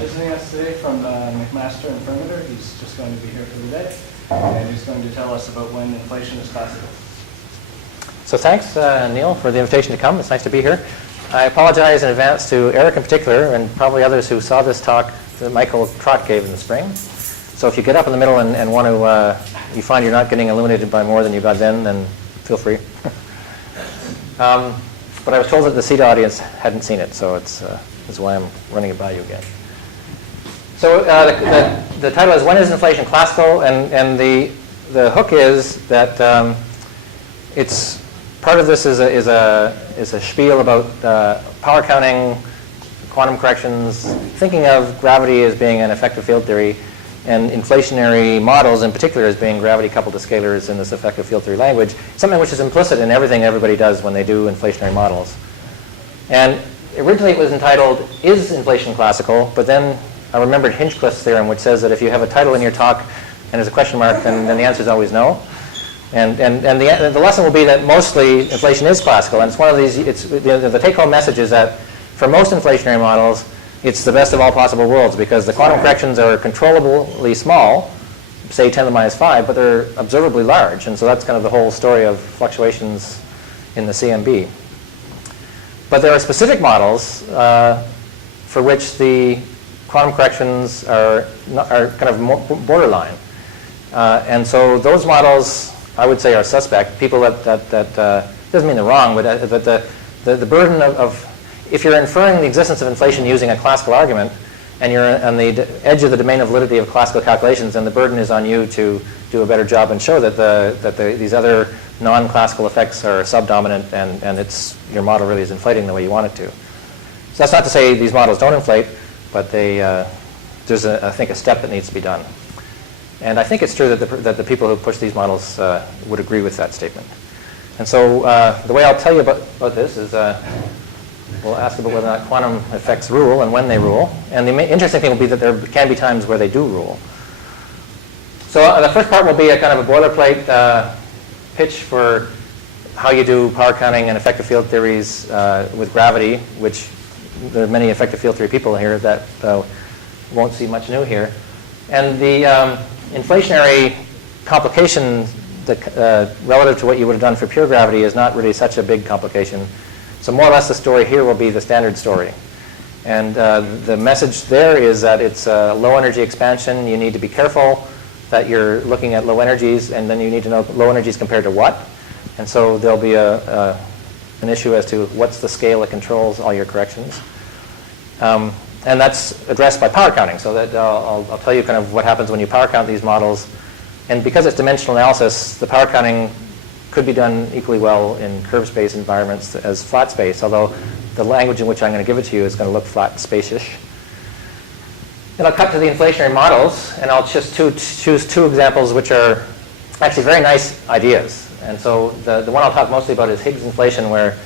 visiting us today from McMaster and Perimeter. He's just going to be here for the day, and he's going to tell us about when inflation is classical. So thanks, Neil, for the invitation to come. It's nice to be here. I apologize in advance to Eric in particular, and probably others who saw this talk that Michael Trott gave in the spring. So if you get up in the middle and want to, you find you're not getting illuminated by more than you got then feel free. But I was told that the CITA audience hadn't seen it, so that's why I'm running it by you again. So the title is When is Inflation Classical? And the hook is that it's part of this is a spiel about power counting, quantum corrections, thinking of gravity as being an effective field theory, and inflationary models in particular as being gravity coupled to scalars in this effective field theory language, something which is implicit in everything everybody does when they do inflationary models. And originally it was entitled, Is Inflation Classical? But then I remembered Hinchcliffe's theorem, which says that if you have a title in your talk and there's a question mark, then the answer is always no. And the lesson will be that mostly inflation is classical. And it's one of these, the take-home message is that for most inflationary models, it's the best of all possible worlds because the quantum corrections are controllably small, say 10 to the minus 5, but they're observably large. And so that's kind of the whole story of fluctuations in the CMB. But there are specific models for which the quantum corrections are kind of borderline. And so those models, I would say, are suspect. People that doesn't mean they're wrong, but the burden of if you're inferring the existence of inflation using a classical argument, and you're on the edge of the domain of validity of classical calculations, then the burden is on you to do a better job and show that these other non-classical effects are subdominant, and your model really is inflating the way you want it to. So that's not to say these models don't inflate, but there's I think a step that needs to be done. And I think it's true that the people who push these models would agree with that statement. And so the way I'll tell you about this is we'll ask about whether or not quantum effects rule and when they rule. And the interesting thing will be that there can be times where they do rule. So the first part will be a kind of a boilerplate pitch for how you do power counting and effective field theories with gravity, which there are many effective field theory people here that won't see much new here. And the inflationary complication relative to what you would have done for pure gravity is not really such a big complication. So more or less the story here will be the standard story. And the message there is that it's a low energy expansion. You need to be careful that you're looking at low energies, and then you need to know low energies compared to what. And so there'll be an issue as to what's the scale that controls all your corrections. And that's addressed by power counting. So that I'll tell you kind of what happens when you power count these models. And because it's dimensional analysis, the power counting could be done equally well in curved space environments as flat space, although the language in which I'm going to give it to you is going to look flat space-ish. Then I'll cut to the inflationary models, and I'll just choose two examples which are actually very nice ideas. And so the one I'll talk mostly about is Higgs inflation, where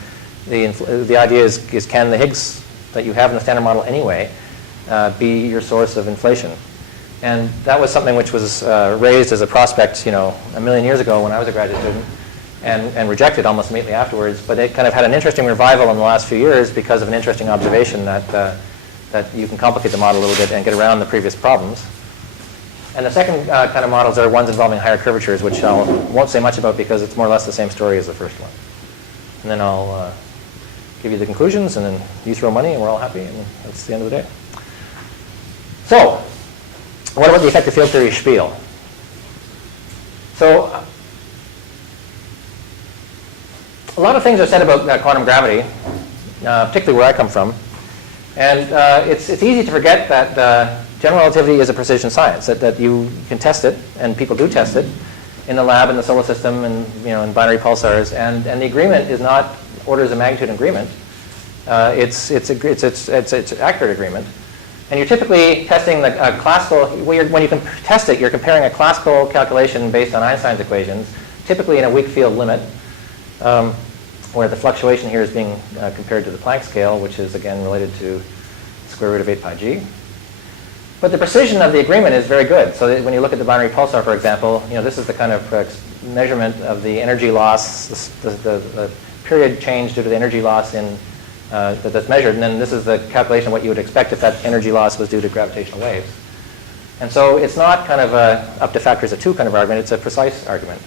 the idea is can the Higgs that you have in the standard model anyway be your source of inflation? And that was something which was raised as a prospect, a million years ago when I was a graduate student, and rejected almost immediately afterwards. But it kind of had an interesting revival in the last few years because of an interesting observation that you can complicate the model a little bit and get around the previous problems. And the second kind of models are ones involving higher curvatures, which I won't say much about because it's more or less the same story as the first one. And then I'll give you the conclusions, and then you throw money, and we're all happy, and that's the end of the day. So, what about the effective field theory spiel? So, a lot of things are said about quantum gravity, particularly where I come from. And it's easy to forget that general relativity is a precision science, that you can test it, and people do test it, in the lab, in the solar system, and in binary pulsars. And the agreement is not orders of magnitude agreement. It's accurate agreement. And you're typically testing the classical, when you can test it, you're comparing a classical calculation based on Einstein's equations, typically in a weak field limit, where the fluctuation here is being compared to the Planck scale, which is again related to square root of 8 pi g. But the precision of the agreement is very good. So that when you look at the binary pulsar, for example, this is the kind of measurement of the energy loss, the period change due to the energy loss in that's measured, and then this is the calculation of what you would expect if that energy loss was due to gravitational waves. And so it's not kind of a up to factors of 2 kind of argument, it's a precise argument.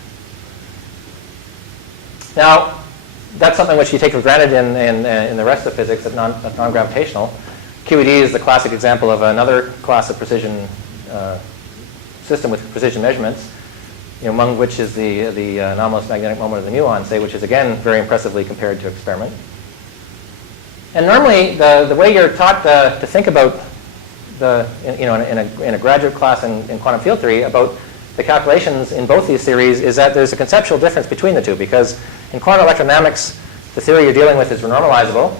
Now, that's something which you take for granted in the rest of physics that's non-gravitational. QED is the classic example of another class of precision system with precision measurements, among which is the anomalous magnetic moment of the muon, say, which is again very impressively compared to experiment. And normally, the way you're taught to think about in a graduate class in quantum field theory about the calculations in both these theories is that there's a conceptual difference between the two, because in quantum electrodynamics, the theory you're dealing with is renormalizable.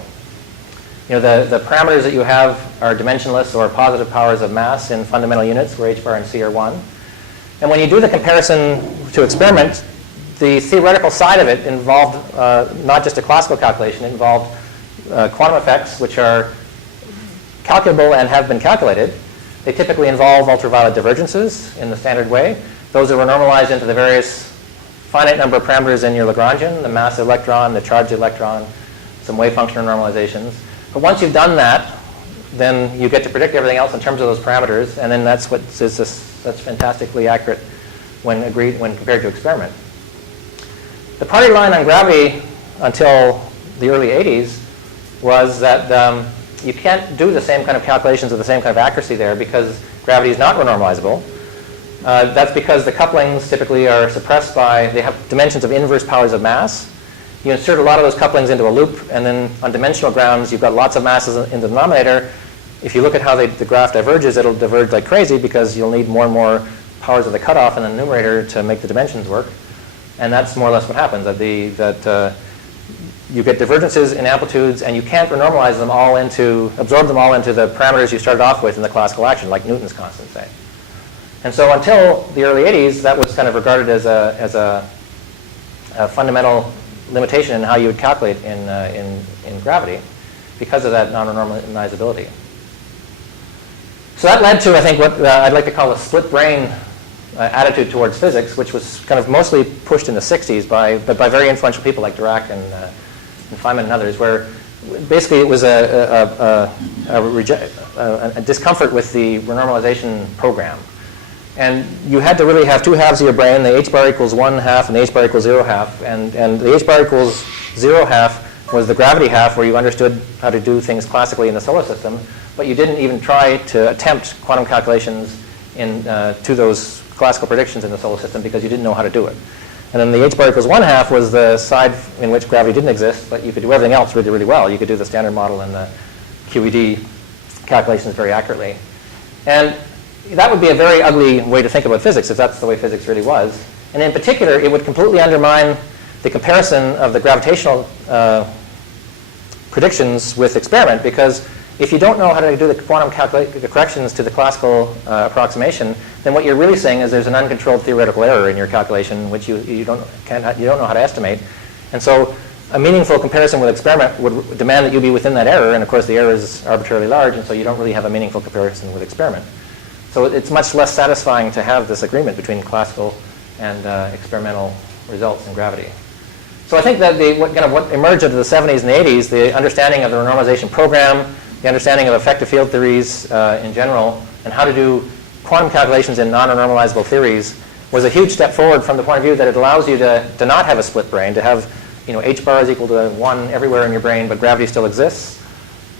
The parameters that you have are dimensionless or positive powers of mass in fundamental units, where h bar and c are 1. And when you do the comparison to experiment, the theoretical side of it involved not just a classical calculation, it involved quantum effects, which are calculable and have been calculated. They typically involve ultraviolet divergences in the standard way. Those are renormalized into the various finite number of parameters in your Lagrangian, the mass of the electron, the charge of the electron, some wave function normalizations. But once you've done that, then you get to predict everything else in terms of those parameters, and then that's that's fantastically accurate when compared to experiment. The party line on gravity until the early 80s was that you can't do the same kind of calculations with the same kind of accuracy there because gravity is not renormalizable. That's because the couplings typically are suppressed they have dimensions of inverse powers of mass. You insert a lot of those couplings into a loop, and then on dimensional grounds, you've got lots of masses in the denominator. If you look at how the graph diverges, it'll diverge like crazy because you'll need more and more powers of the cutoff in the numerator to make the dimensions work. And that's more or less what happens, that you get divergences in amplitudes, and you can't renormalize them all absorb them all into the parameters you started off with in the classical action, like Newton's constant, say. And so until the early 80s, that was kind of regarded as a fundamental limitation in how you would calculate in gravity because of that non-renormalizability. So that led to, I think, what I'd like to call a split brain attitude towards physics, which was kind of mostly pushed in the 60s by very influential people like Dirac and Feynman and others, where basically it was a discomfort with the renormalization program. And you had to really have 2 halves of your brain, the h bar equals 1 half and the h bar equals 0 half. And the h bar equals 0 half was the gravity half, where you understood how to do things classically in the solar system, but you didn't even try to attempt quantum calculations to those classical predictions in the solar system because you didn't know how to do it. And then the h bar equals 1 half was the side in which gravity didn't exist, but you could do everything else really, really well. You could do the standard model and the QED calculations very accurately. And that would be a very ugly way to think about physics if that's the way physics really was. And in particular, it would completely undermine the comparison of the gravitational predictions with experiment, because if you don't know how to do the quantum corrections to the classical approximation, then what you're really saying is there's an uncontrolled theoretical error in your calculation, which you don't know how to estimate. And so a meaningful comparison with experiment would demand that you be within that error, and of course the error is arbitrarily large, and so you don't really have a meaningful comparison with experiment. So it's much less satisfying to have this agreement between classical and experimental results in gravity. So I think that what emerged into the 70s and the 80s, the understanding of the renormalization program, the understanding of effective field theories in general, and how to do quantum calculations in non-renormalizable theories was a huge step forward from the point of view that it allows you to not have a split brain, to have h bar is equal to 1 everywhere in your brain, but gravity still exists.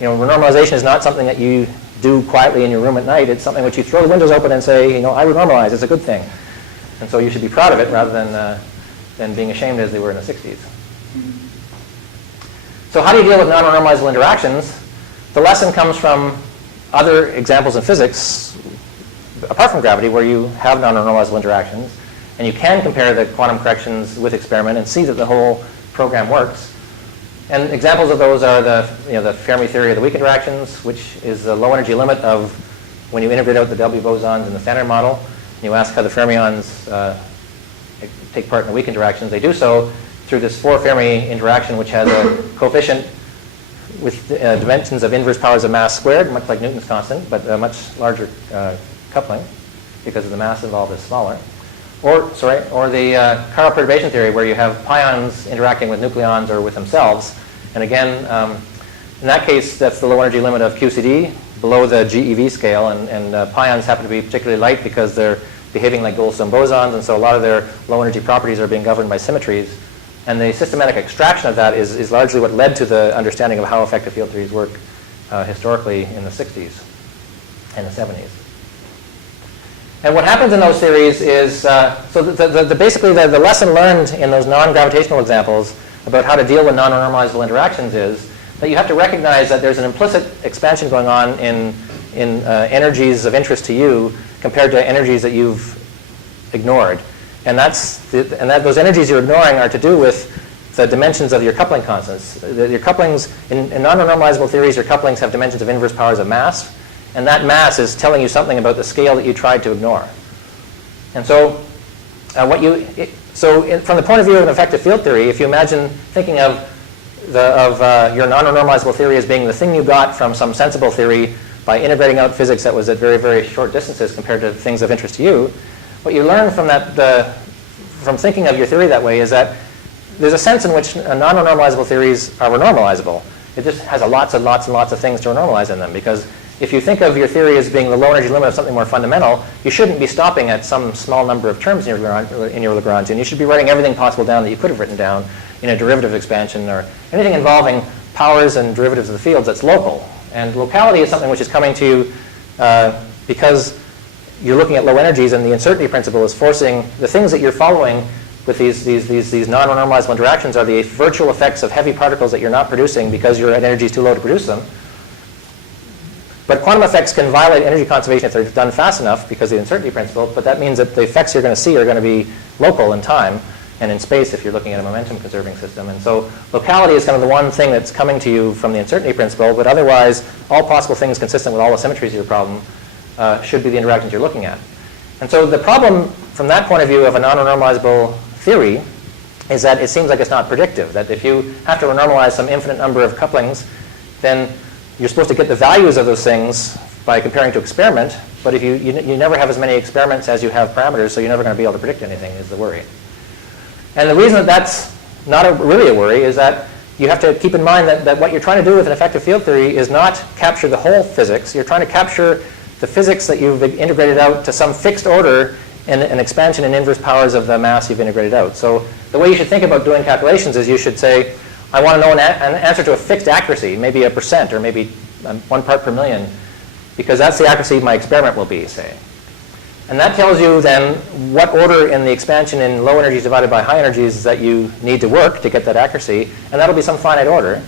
Renormalization is not something that you do quietly in your room at night. It's something which you throw the windows open and say, I renormalize. It's a good thing. And so you should be proud of it rather than being ashamed as they were in the 60s. So how do you deal with non-renormalizable interactions? The lesson comes from other examples in physics, apart from gravity, where you have non-renormalizable interactions, and you can compare the quantum corrections with experiment and see that the whole program works. And examples of those are the Fermi theory of the weak interactions, which is the low energy limit of when you integrate out the W bosons in the standard model. And you ask how the fermions take part in the weak interactions. They do so through this 4 Fermi interaction, which has a coefficient with dimensions of inverse powers of mass squared, much like Newton's constant, but a much larger coupling because the mass involved is smaller. Or the chiral perturbation theory, where you have pions interacting with nucleons or with themselves. And again, In that case, that's the low energy limit of QCD, below the GeV scale, and pions happen to be particularly light because they're behaving like Goldstone bosons, and so a lot of their low energy properties are being governed by symmetries. And the systematic extraction of that is largely what led to the understanding of how effective field theories work historically in the 60s and the 70s. And what happens in those theories is, so basically the lesson learned in those non-gravitational examples about how to deal with non-renormalizable interactions is that you have to recognize that there's an implicit expansion going on in energies of interest to you compared to energies that you've ignored. And those energies you're ignoring are to do with the dimensions of your coupling constants. Your couplings, in non-renormalizable theories, your couplings have dimensions of inverse powers of mass, and that mass is telling you something about the scale that you tried to ignore. And so, from the point of view of an effective field theory, if you imagine thinking of your non-renormalizable theory as being the thing you got from some sensible theory by integrating out physics that was at very, very short distances compared to things of interest to you, what you learn from from thinking of your theory that way is that there's a sense in which non-renormalizable theories are renormalizable. It just has lots and lots and lots of things to renormalize in them, because if you think of your theory as being the low energy limit of something more fundamental, you shouldn't be stopping at some small number of terms in your Lagrangian. You should be writing everything possible down that you could have written down in a derivative expansion or anything involving powers and derivatives of the fields that's local. And locality is something which is coming to you because you're looking at low energies, and the uncertainty principle is forcing the things that you're following with these non-renormalizable interactions are the virtual effects of heavy particles that you're not producing because your energy is too low to produce them. But quantum effects can violate energy conservation if they're done fast enough because of the uncertainty principle, but that means that the effects you're going to see are going to be local in time and in space if you're looking at a momentum conserving system. And so locality is kind of the one thing that's coming to you from the uncertainty principle, but otherwise all possible things consistent with all the symmetries of your problem should be the interactions you're looking at. And so the problem from that point of view of a non-renormalizable theory is that it seems like it's not predictive, that if you have to renormalize some infinite number of couplings, then you're supposed to get the values of those things by comparing to experiment, but if you never have as many experiments as you have parameters, so you're never going to be able to predict anything is the worry. And the reason that that's not really a worry is that you have to keep in mind that what you're trying to do with an effective field theory is not capture the whole physics. You're trying to capture the physics that you've integrated out to some fixed order in an expansion in inverse powers of the mass you've integrated out. So the way you should think about doing calculations is you should say, I want to know an answer to a fixed accuracy, maybe 1% or maybe 1 part per million, because that's the accuracy my experiment will be, say. And that tells you then what order in the expansion in low energies divided by high energies that you need to work to get that accuracy, and that'll be some finite order.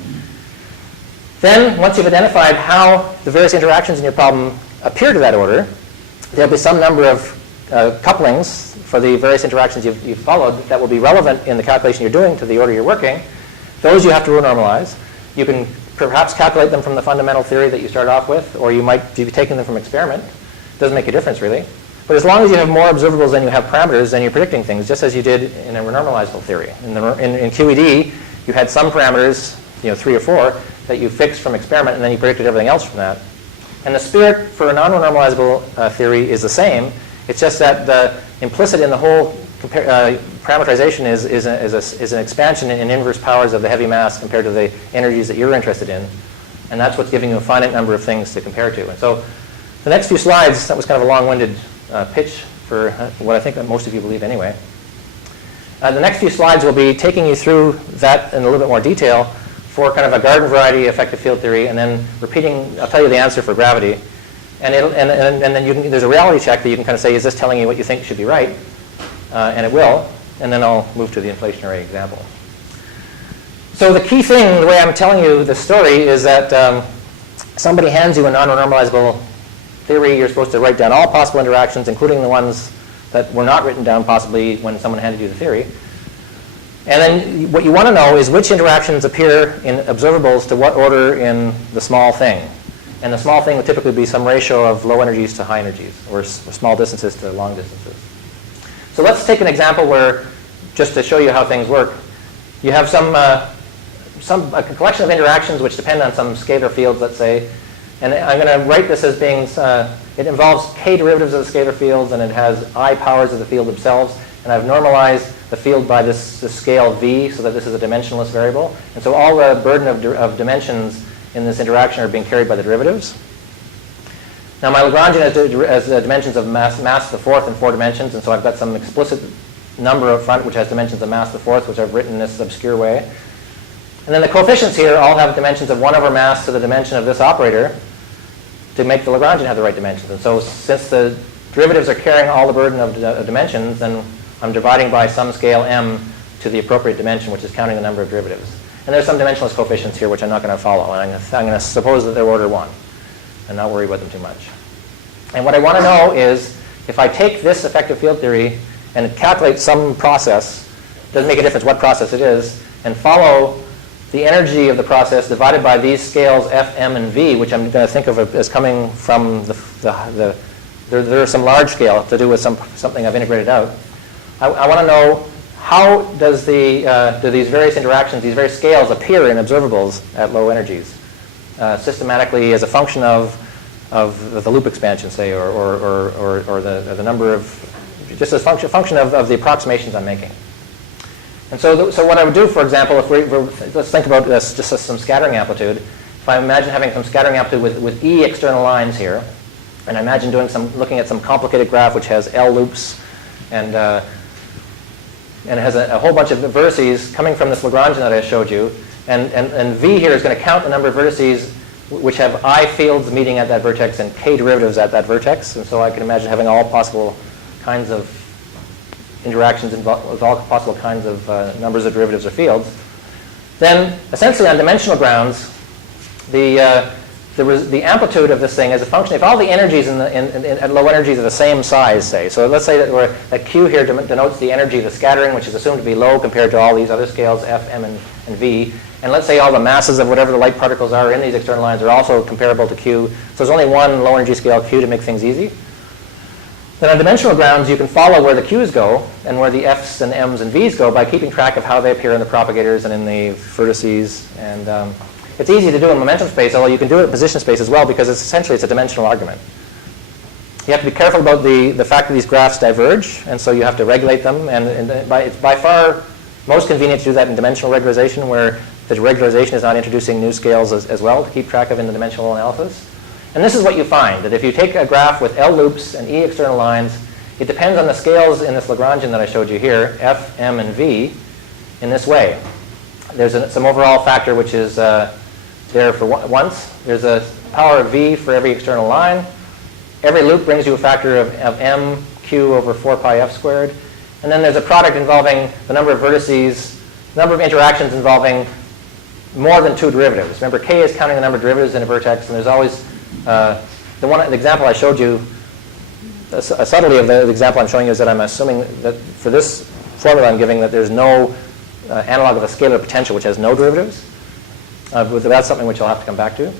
Then, once you've identified how the various interactions in your problem appear to that order, there'll be some number of couplings for the various interactions you've followed that will be relevant in the calculation you're doing to the order you're working. Those you have to renormalize. You can perhaps calculate them from the fundamental theory that you started off with, or you might be taking them from experiment. Doesn't make a difference, really. But as long as you have more observables than you have parameters, then you're predicting things, just as you did in a renormalizable theory. In QED, you had some parameters, 3 or 4, that you fixed from experiment, and then you predicted everything else from that. And the spirit for a non-renormalizable theory is the same. It's just that the implicit in the whole parameterization is an expansion in inverse powers of the heavy mass compared to the energies that you're interested in. And that's what's giving you a finite number of things to compare to. And so the next few slides, that was kind of a long-winded pitch for what I think that most of you believe anyway. The next few slides will be taking you through that in a little bit more detail for kind of a garden variety effective field theory, and then repeating, I'll tell you the answer for gravity. And then there's a reality check that you can kind of say, is this telling you what you think should be right? And it will. And then I'll move to the inflationary example. So the key thing, the way I'm telling you the story, is that somebody hands you a non-renormalizable theory. You're supposed to write down all possible interactions, including the ones that were not written down possibly when someone handed you the theory. And then what you want to know is which interactions appear in observables to what order in the small thing. And the small thing would typically be some ratio of low energies to high energies, or small distances to long distances. So let's take an example where, just to show you how things work, you have a collection of interactions which depend on some scalar fields, let's say. And I'm going to write this as being, it involves k derivatives of the scalar fields, and it has I powers of the field themselves. And I've normalized the field by this scale v, so that this is a dimensionless variable. And so all the burden of dimensions in this interaction are being carried by the derivatives. Now my Lagrangian has dimensions of mass to the fourth in 4 dimensions, and so I've got some explicit number up front which has dimensions of mass to the fourth, which I've written in this obscure way. And then the coefficients here all have dimensions of 1 over mass to the dimension of this operator to make the Lagrangian have the right dimensions. And so since the derivatives are carrying all the burden of dimensions, then I'm dividing by some scale m to the appropriate dimension, which is counting the number of derivatives. And there's some dimensionless coefficients here which I'm not going to follow. And I'm going to suppose that they're order 1 and not worry about them too much. And what I want to know is if I take this effective field theory and calculate some process, doesn't make a difference what process it is, and follow the energy of the process divided by these scales f, m, and v, which I'm going to think of as coming from there are some large scale to do with something I've integrated out. I want to know how does do these various interactions, these various scales appear in observables at low energies, systematically as a function of the loop expansion, say, or the number of, just as a function of the approximations I'm making. And so what I would do, for example, let's think about this just as some scattering amplitude. If I imagine having some scattering amplitude with E external lines here, and I imagine looking at some complicated graph which has L loops and it has a whole bunch of vertices coming from this Lagrangian that I showed you, and V here is going to count the number of vertices which have I fields meeting at that vertex and K derivatives at that vertex. And so I can imagine having all possible kinds of interactions with all possible kinds of numbers of derivatives or fields. Then, essentially on dimensional grounds, the amplitude of this thing is a function, if all the energies at low energies are the same size, say. So let's say that Q here denotes the energy of the scattering, which is assumed to be low compared to all these other scales, F, M, and V. And let's say all the masses of whatever the light particles are in these external lines are also comparable to Q. So there's only one low energy scale, Q, to make things easy. Then on dimensional grounds, you can follow where the Q's go and where the F's and M's and V's go by keeping track of how they appear in the propagators and in the vertices. And it's easy to do in momentum space, although you can do it in position space as well, because essentially it's a dimensional argument. You have to be careful about the fact that these graphs diverge, and so you have to regulate them. And it's by far most convenient to do that in dimensional regularization, where the regularization is not introducing new scales as well to keep track of in the dimensional analysis. And this is what you find, that if you take a graph with L loops and E external lines, it depends on the scales in this Lagrangian that I showed you here, F, M, and V, in this way. There's some overall factor which is there for once. There's a power of V for every external line. Every loop brings you a factor of M, Q over 4 pi F squared. And then there's a product involving the number of vertices, number of interactions involving more than 2 derivatives. Remember, K is counting the number of derivatives in a vertex, and there's always the example I showed you, a subtlety of the example I'm showing you is that I'm assuming that for this formula I'm giving that there's no analog of a scalar potential which has no derivatives. But that's something which I'll have to come back to.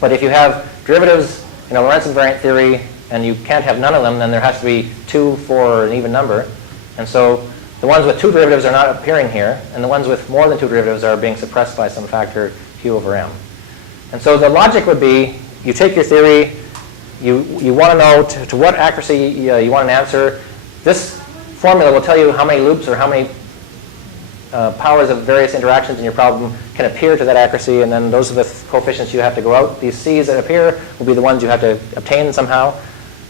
But if you have derivatives in a Lorentz invariant theory and you can't have none of them, then there has to be 2, 4, or an even number. And so the ones with 2 derivatives are not appearing here, and the ones with more than 2 derivatives are being suppressed by some factor Q over M. And so the logic would be, you take your theory, you want to know to what accuracy you want an answer. This formula will tell you how many loops or how many powers of various interactions in your problem can appear to that accuracy, and then those are the coefficients you have to go out. These C's that appear will be the ones you have to obtain somehow,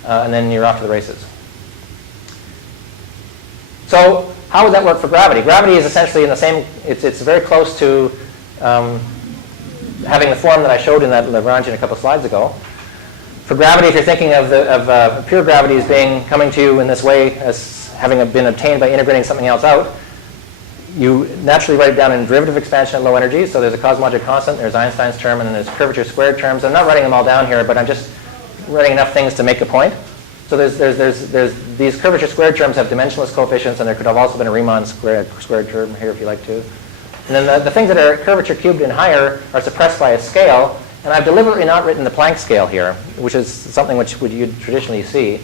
and then you're off to the races. So how would that work for gravity? Gravity is essentially in the same, it's very close to having the form that I showed in that Lagrangian a couple slides ago. For gravity, if you're thinking of pure gravity as coming to you in this way, as having been obtained by integrating something else out, you naturally write it down in derivative expansion at low energy. So there's a cosmologic constant, there's Einstein's term, and then there's curvature squared terms. I'm not writing them all down here, but I'm just writing enough things to make a point. So there's these curvature squared terms have dimensionless coefficients, and there could have also been a Riemann squared term here if you like to. And then the things that are curvature cubed and higher are suppressed by a scale. And I've deliberately not written the Planck scale here, which is something which you'd traditionally see.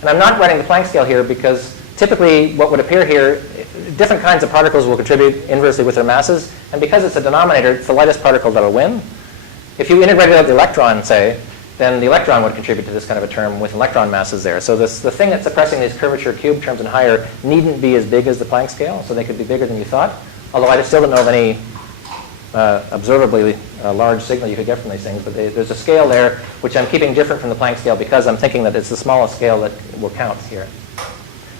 And I'm not writing the Planck scale here because typically what would appear here, different kinds of particles will contribute inversely with their masses. And because it's a denominator, it's the lightest particle that'll win. If you integrated out the electron, say, then the electron would contribute to this kind of a term with electron masses there. So the thing that's suppressing these curvature cube terms and higher needn't be as big as the Planck scale, so they could be bigger than you thought. Although I still don't know of any observably large signal you could get from these things, but there's a scale there which I'm keeping different from the Planck scale because I'm thinking that it's the smallest scale that will count here.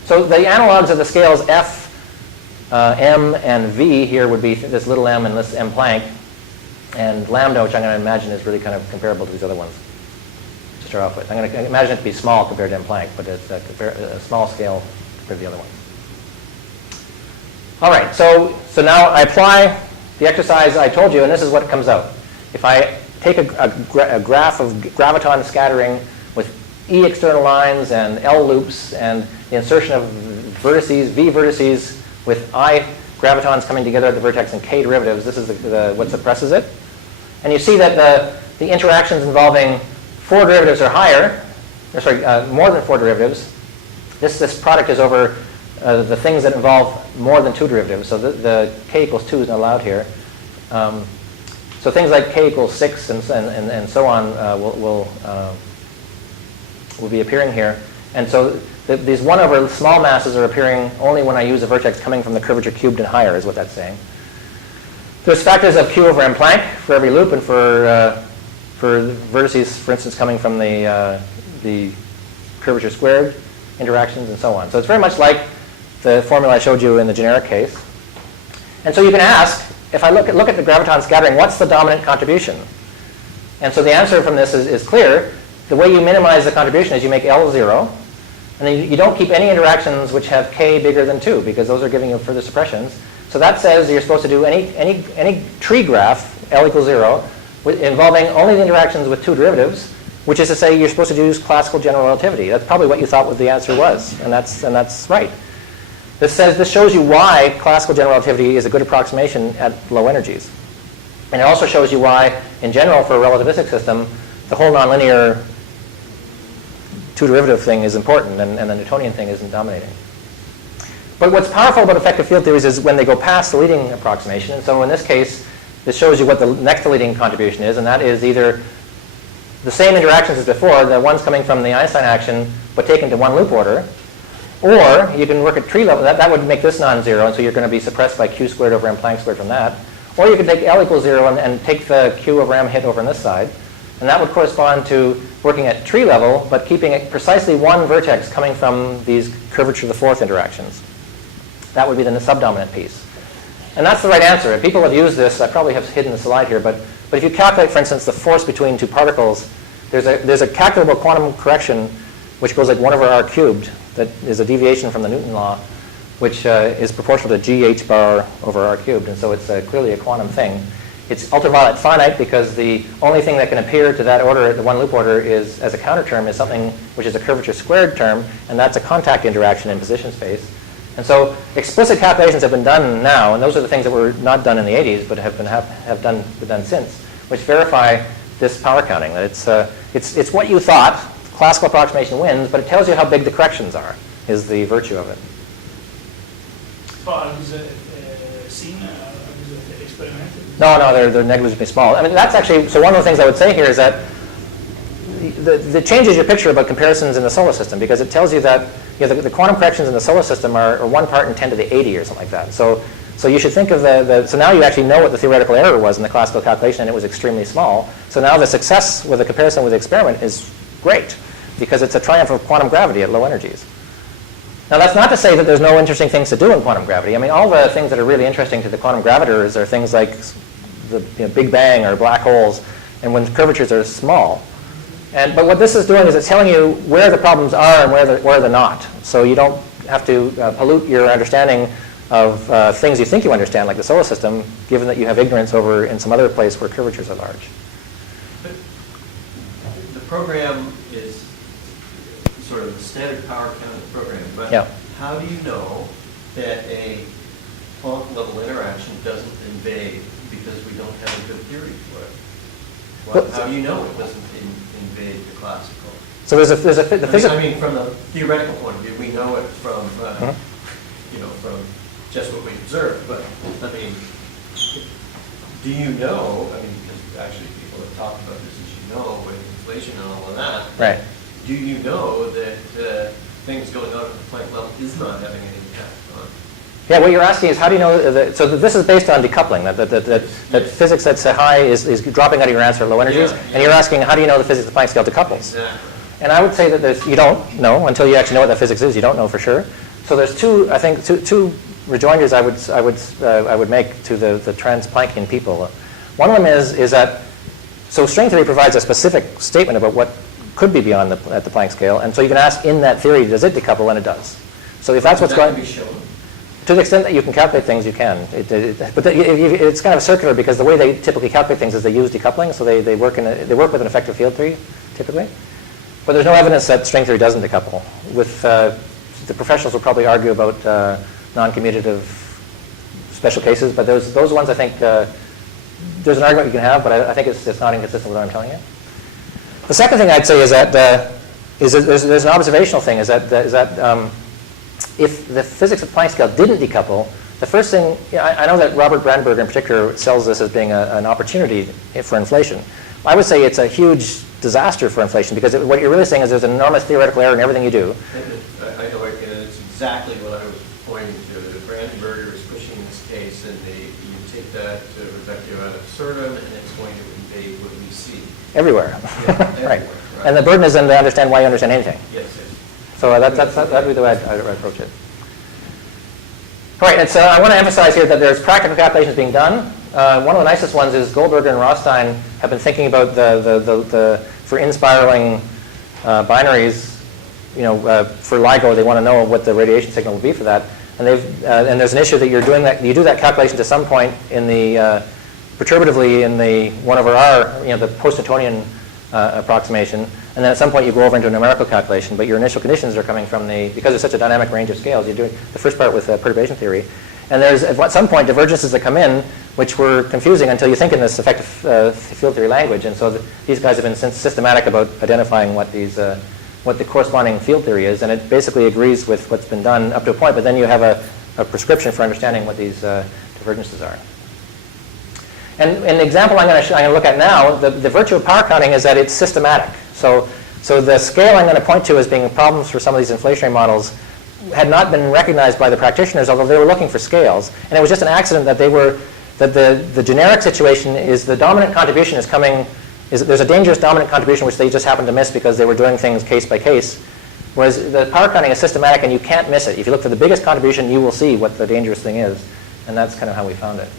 So the analogs of the scales F, M, and V here would be this little m and this m Planck, and lambda, which I'm going to imagine is really kind of comparable to these other ones to start off with. I'm going to imagine it to be small compared to m Planck, but it's a small scale compared to the other ones. All right, so now I apply the exercise I told you, and this is what comes out. If I take a graph of graviton scattering with E external lines and L loops and the insertion of vertices, V vertices with I gravitons coming together at the vertex and K derivatives, this is what suppresses it. And you see that the interactions involving 4 derivatives are higher, more than 4 derivatives. This product is over the things that involve more than 2 derivatives. So the K equals 2 is not allowed here. So things like K equals 6 and so on will be appearing here. And so these 1 over small masses are appearing only when I use a vertex coming from the curvature cubed and higher, is what that's saying. There's factors of Q over M Planck for every loop and for vertices, for instance, coming from the curvature squared interactions and so on. So it's very much like the formula I showed you in the generic case. And so you can ask, if I look at the graviton scattering, what's the dominant contribution? And so the answer from this is clear. The way you minimize the contribution is you make L 0, and then you don't keep any interactions which have K bigger than 2, because those are giving you further suppressions. So that says you're supposed to do any tree graph, L equals 0, involving only the interactions with 2 derivatives, which is to say you're supposed to use classical general relativity. That's probably what you thought what the answer was, and that's right. This shows you why classical general relativity is a good approximation at low energies. And it also shows you why, in general, for a relativistic system, the whole nonlinear 2-derivative thing is important, and the Newtonian thing isn't dominating. But what's powerful about effective field theories is when they go past the leading approximation. And so in this case, this shows you what the next to leading contribution is, and that is either the same interactions as before, the ones coming from the Einstein action, but taken to 1 loop order, or you can work at tree level. That would make this non-zero, and so you're going to be suppressed by Q squared over M Planck squared from that. Or you could take L equals 0 and take the Q over M hit over on this side, and that would correspond to working at tree level, but keeping it precisely 1 vertex coming from these curvature of the 4th interactions. That would be the subdominant piece. And that's the right answer. And people have used this. I probably have hidden the slide here, but if you calculate, for instance, the force between 2 particles, there's a calculable quantum correction which goes like 1 over r cubed, that is a deviation from the Newton law, which is proportional to gh bar over r cubed. And so it's clearly a quantum thing. It's ultraviolet finite because the only thing that can appear to that order, the 1 loop order, is as a counter term is something which is a curvature squared term, and that's a contact interaction in position space. And so explicit calculations have been done now, and those are the things that were not done in the 80s, but have been done since, which verify this power counting. That it's what you thought. Classical approximation wins, but it tells you how big the corrections are, is the virtue of it. But is it seen? Is it experimented? No, they're negligibly small. I mean, that's actually, so one of the things I would say here is that the changes your picture about comparisons in the solar system, because it tells you that the quantum corrections in the solar system are 1 part in 10 to the 80 or something like that. So you should think of so now you actually know what the theoretical error was in the classical calculation, and it was extremely small. So now the success with the comparison with the experiment is great, because it's a triumph of quantum gravity at low energies. Now that's not to say that there's no interesting things to do in quantum gravity. I mean, all the things that are really interesting to the quantum gravitors are things like the Big Bang or black holes, and when curvatures are small. But what this is doing is it's telling you where the problems are and where they're not. So you don't have to pollute your understanding of things you think you understand, like the solar system, given that you have ignorance over in some other place where curvatures are large. But the program is sort of the standard power counting program, but Yeah. how do you know that a Planck level interaction doesn't invade because we don't have a good theory for it? How do you know it doesn't invade the classical? So there's the physics. I mean, from the theoretical point of view, we know it from from just what we observed. But I mean, do you know? I mean, because actually people have talked about this, as you know, with inflation and all of that. Right. Do you know that things going on at the Planck level is not having an impact on Yeah, what you're asking is how do you know, so this is based on decoupling, that physics that's high is dropping out of your answer at low energies, and you're asking how do you know the physics of the Planck scale decouples? Exactly. And I would say that you don't know until you actually know what that physics is. You don't know for sure. So there's two rejoinders I would make to the trans-Planckian people. One of them is that, so string theory provides a specific statement about what could be beyond at the Planck scale, and so you can ask in that theory, does it decouple? And it does. So if that's what's going, be shown. to the extent that you can calculate things, you can. But it's kind of circular because the way they typically calculate things is they use decoupling, so they work with an effective field theory typically. But there's no evidence that string theory doesn't decouple. With the professionals will probably argue about non-commutative special cases, but those ones I think there's an argument you can have, but I think it's not inconsistent with what I'm telling you. The second thing I'd say is that there's an observational thing, is that if the physics of Planck scale didn't decouple, the first thing, I know that Robert Brandenburg in particular sells this as being an opportunity for inflation. I would say it's a huge disaster for inflation because what you're really saying is there's an enormous theoretical error in everything you do. I know, and it's exactly what I was pointing to. The Brandenburger is pushing this case, and you take that to reductio ad absurdum, and it's going to invade what we see. Everywhere. Yeah, Right. And the burden is then to understand why you understand anything. Yes, yes. So that'd be the way I'd approach it. All right, and so I want to emphasize here that there's practical calculations being done. One of the nicest ones is Goldberger and Rothstein have been thinking about for in-spiraling binaries. For LIGO, they want to know what the radiation signal will be for that, and and there's an issue that you're doing that. You do that calculation to some point in the perturbatively in the 1 over r, the post-Newtonian approximation, and then at some point you go over into a numerical calculation. But your initial conditions are coming from because there's such a dynamic range of scales. You're doing the first part with perturbation theory. And there's, at some point, divergences that come in, which were confusing until you think in this effective field theory language. And so these guys have been systematic about identifying what the corresponding field theory is. And it basically agrees with what's been done up to a point. But then you have a prescription for understanding what these divergences are. And the example I'm going to look at now, the virtue of power counting is that it's systematic. So the scale I'm going to point to as being problems for some of these inflationary models had not been recognized by the practitioners, although they were looking for scales. And it was just an accident that the generic situation is the dominant contribution there's a dangerous dominant contribution which they just happened to miss because they were doing things case by case. Whereas the power counting is systematic and you can't miss it. If you look for the biggest contribution, you will see what the dangerous thing is. And that's kind of how we found it.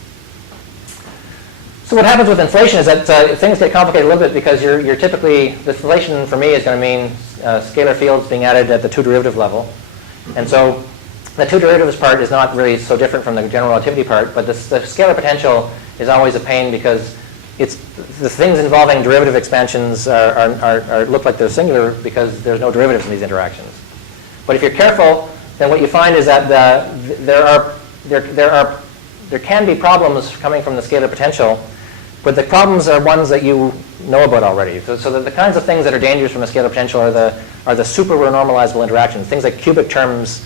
So what happens with inflation is that things get complicated a little bit because you're typically, the inflation for me is going to mean scalar fields being added at the two derivative level. And so the two derivatives part is not really so different from the general relativity part, but the scalar potential is always a pain because it's the things involving derivative expansions look like they're singular because there's no derivatives in these interactions. But if you're careful, then what you find is that there can be problems coming from the scalar potential, but the problems are ones that you know about already. So the kinds of things that are dangerous from a scalar potential are the super renormalizable interactions, things like cubic terms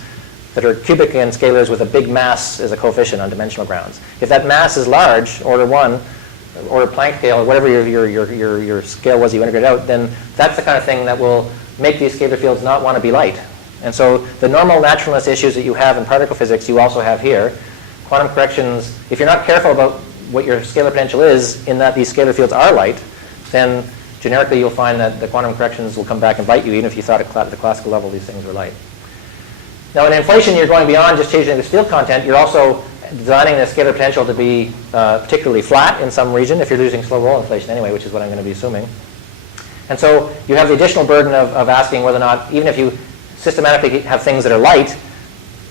that are cubic in scalars with a big mass as a coefficient on dimensional grounds. If that mass is large, order 1, or Planck scale, or whatever your scale was you integrated out, then that's the kind of thing that will make these scalar fields not want to be light. And so the normal naturalness issues that you have in particle physics, you also have here. Quantum corrections, if you're not careful about what your scalar potential is in that these scalar fields are light, then generically you'll find that the quantum corrections will come back and bite you even if you thought at the classical level these things were light. Now in inflation, you're going beyond just changing this field content. You're also designing the scalar potential to be particularly flat in some region if you're using slow roll inflation anyway, which is what I'm going to be assuming. And so you have the additional burden of asking whether or not, even if you systematically have things that are light,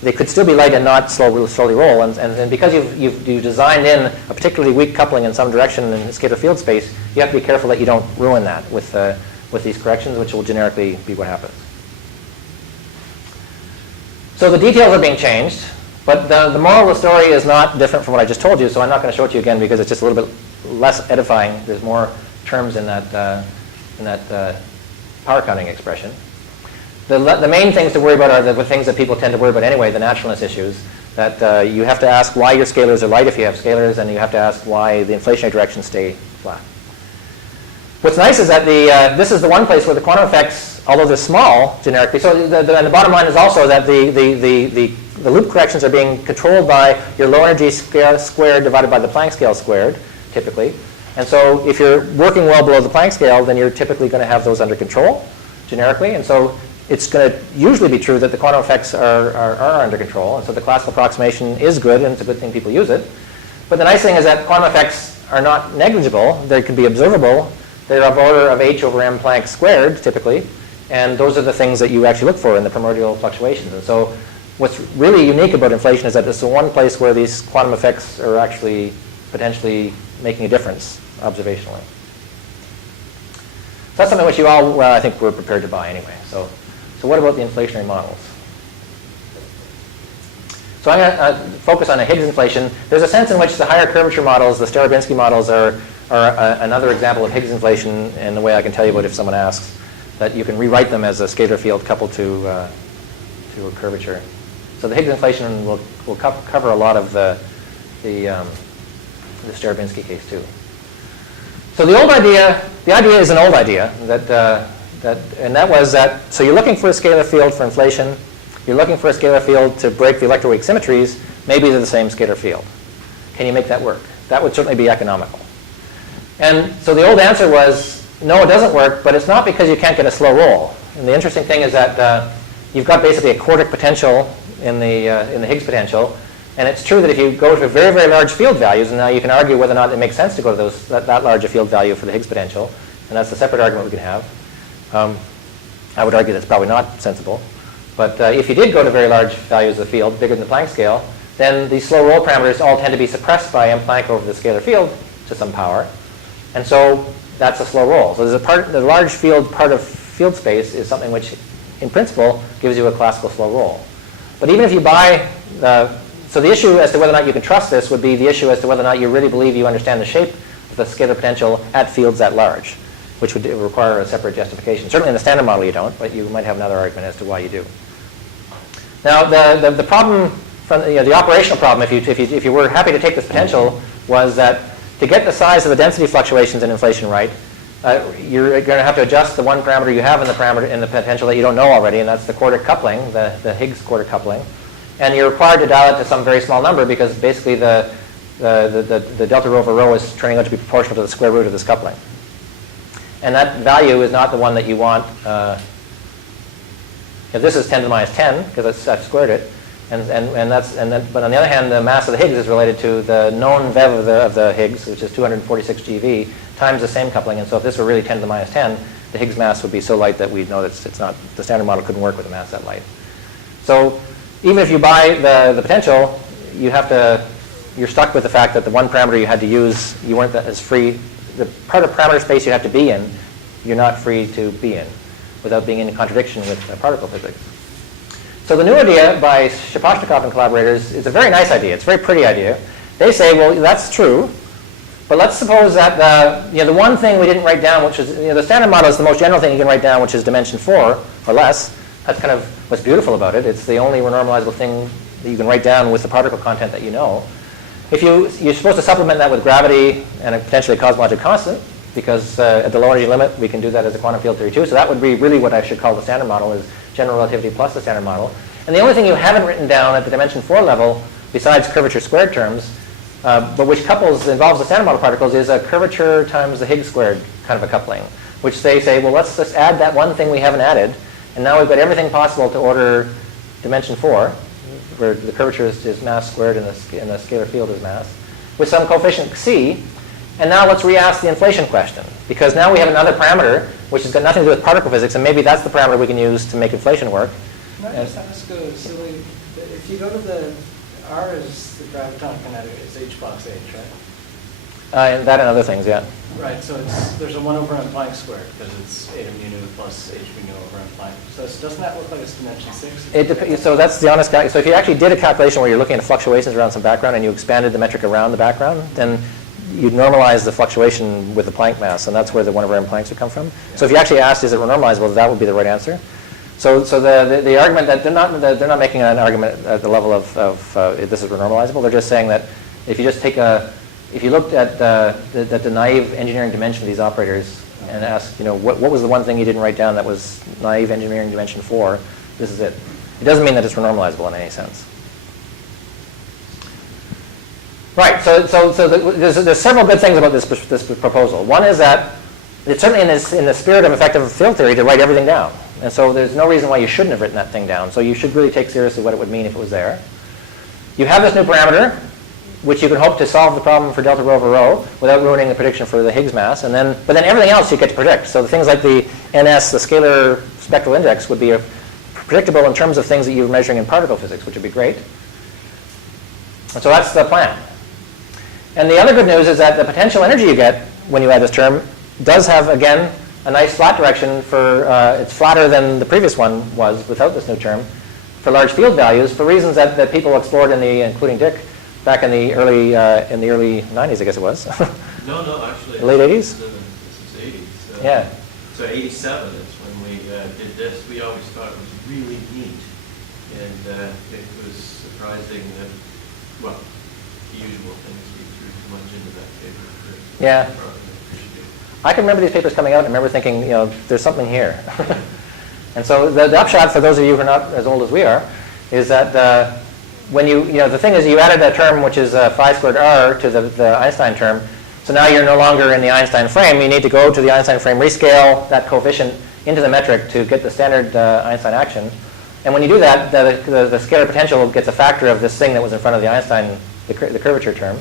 they could still be light and not slowly roll. And because you've designed in a particularly weak coupling in some direction in the scalar field space, you have to be careful that you don't ruin that with these corrections, which will generically be what happens. So the details are being changed, but the moral of the story is not different from what I just told you, so I'm not going to show it to you again because it's just a little bit less edifying. There's more terms in that power counting expression. The main things to worry about are the things that people tend to worry about anyway, the naturalness issues, that you have to ask why your scalars are light if you have scalars, and you have to ask why the inflationary directions stay flat. What's nice is that this is the one place where the quantum effects, although they're small generically, so and the bottom line is also that the loop corrections are being controlled by your low energy scale squared divided by the Planck scale squared, typically. And so if you're working well below the Planck scale, then you're typically going to have those under control generically. And so it's going to usually be true that the quantum effects are under control. And so the classical approximation is good, and it's a good thing people use it. But the nice thing is that quantum effects are not negligible. They can be observable. They're of order of h over m Planck squared, typically. And those are the things that you actually look for in the primordial fluctuations. And so what's really unique about inflation is that this is the one place where these quantum effects are actually potentially making a difference observationally. So that's something which you all, well, I think, were prepared to buy anyway. So what about the inflationary models? So I'm going to focus on a Higgs inflation. There's a sense in which the higher curvature models, the Starobinsky models, are another example of Higgs inflation in the way I can tell you about if someone asks, that you can rewrite them as a scalar field coupled to a curvature. So the Higgs inflation will cover a lot of the Starobinsky case too. So the idea is an old idea and that was that, so you're looking for a scalar field for inflation, you're looking for a scalar field to break the electroweak symmetries, maybe they're the same scalar field. Can you make that work? That would certainly be economical. And so the old answer was, no, it doesn't work, but it's not because you can't get a slow roll. And the interesting thing is that you've got basically a quartic potential in the Higgs potential, and it's true that if you go to very, very large field values, and now you can argue whether or not it makes sense to go to that large a field value for the Higgs potential, and that's a separate argument we can have. I would argue that's probably not sensible. But if you did go to very large values of the field, bigger than the Planck scale, then these slow roll parameters all tend to be suppressed by m Planck over the scalar field to some power. And so that's a slow roll. So the large field part of field space is something which, in principle, gives you a classical slow roll. But even if you buy so the issue as to whether or not you can trust this would be the issue as to whether or not you really believe you understand the shape of the scalar potential at fields that large, which would require a separate justification. Certainly in the standard model you don't, but you might have another argument as to why you do. Now the problem, from the operational problem, if you were happy to take this potential, was that to get the size of the density fluctuations in inflation right, you're going to have to adjust the one parameter you have in the potential that you don't know already, and that's the quartic coupling, the Higgs quartic coupling. And you're required to dial it to some very small number because basically the delta rho over rho is turning out to be proportional to the square root of this coupling. And that value is not the one that you want. If this is 10 to the minus 10, because I've squared it, but on the other hand, the mass of the Higgs is related to the known VEV of the Higgs, which is 246 GeV, times the same coupling. And so if this were really 10 to the minus 10, the Higgs mass would be so light that we'd know that it's not, the standard model couldn't work with a mass that light. So even if you buy the potential, you're stuck with the fact that the one parameter you had to use, you weren't as free. The part of parameter space you have to be in, you're not free to be in without being in contradiction with particle physics. So the new idea by Shaposhnikov and collaborators is a very nice idea. It's a very pretty idea. They say, well, that's true, but let's suppose that the one thing we didn't write down, which is the standard model is the most general thing you can write down, which is dimension 4 or less. That's kind of what's beautiful about it. It's the only renormalizable thing that you can write down with the particle content that you know. If you're supposed to supplement that with gravity and a potentially cosmologic constant, because at the low energy limit we can do that as a quantum field theory too. So that would be really what I should call the standard model, is general relativity plus the standard model. And the only thing you haven't written down at the dimension 4 level, besides curvature squared terms, but which involves the standard model particles, is a curvature times the Higgs squared kind of a coupling, which they say, well, let's just add that one thing we haven't added, and now we've got everything possible to order dimension 4, where the curvature is mass squared and the scalar field is mass, with some coefficient c. And now let's re-ask the inflation question, because now we have another parameter which has got nothing to do with particle physics, and maybe that's the parameter we can use to make inflation work. Can I just ask a silly, if you go to the, R is the gravitonic kinetic, it's h box h, right? And that and other things, yeah. Right, so there's a 1 over m Planck squared, because it's eta mu nu plus h mu nu over m Planck. So doesn't that look like it's dimension 6? So that's the honest guy. So if you actually did a calculation where you're looking at fluctuations around some background and you expanded the metric around the background, then you'd normalize the fluctuation with the Planck mass, and that's where the 1 over m Plancks would come from. Yeah. So if you actually asked, is it renormalizable, that would be the right answer. So the argument that they're not making an argument at the level of if this is renormalizable. They're just saying that if you just take if you looked at the naive engineering dimension of these operators and ask, what was the one thing you didn't write down that was naive engineering dimension 4? This is it. It doesn't mean that it's renormalizable in any sense. Right, so there's several good things about this proposal. One is that it's certainly in the spirit of effective field theory to write everything down. And so there's no reason why you shouldn't have written that thing down. So you should really take seriously what it would mean if it was there. You have this new parameter, which you can hope to solve the problem for delta rho over rho without ruining the prediction for the Higgs mass. But then everything else you get to predict. So the things like the NS, the scalar spectral index, would be predictable in terms of things that you're measuring in particle physics, which would be great. And so that's the plan. And the other good news is that the potential energy you get when you add this term does have, again, a nice flat direction for, it's flatter than the previous one was without this new term, for large field values, for reasons that people explored including Dick, back in the early 90s, I guess it was. No, actually. The late 80s? This is 80s. Yeah. So 87 is when we did this. We always thought it was really neat. And it was surprising that, well, the usual things, we threw too much into that paper. Yeah. I can remember these papers coming out and remember thinking, there's something here. And so the upshot, for those of you who are not as old as we are, is that when the thing is you added a term which is phi squared r to the Einstein term. So now you're no longer in the Einstein frame. You need to go to the Einstein frame, rescale that coefficient into the metric to get the standard Einstein action. And when you do that, the scalar potential gets a factor of this thing that was in front of the Einstein, the curvature term,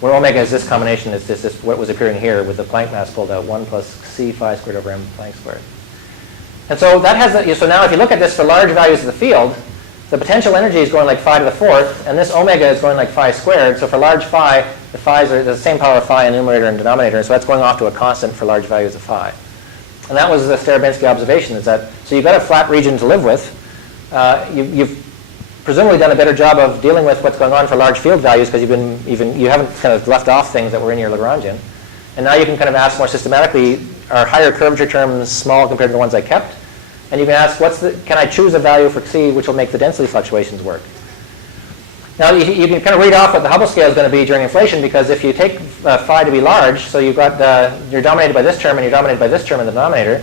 where omega is this combination, is this what was appearing here with the Planck mass pulled out, 1 plus c phi squared over m Planck squared. And so that has, so now if you look at this for large values of the field, the potential energy is going like phi to the fourth, and this omega is going like phi squared. So for large phi, the phi's are the same power of phi in numerator and denominator, so that's going off to a constant for large values of phi. And that was the Starobinsky observation, is that, so you've got a flat region to live with. You've presumably done a better job of dealing with what's going on for large field values because you haven't kind of left off things that were in your Lagrangian. And now you can kind of ask more systematically, are higher curvature terms small compared to the ones I kept? And you can ask, can I choose a value for C which will make the density fluctuations work? Now you can kind of read off what the Hubble scale is going to be during inflation, because if you take phi to be large, so you've got you're dominated by this term and you're dominated by this term in the denominator,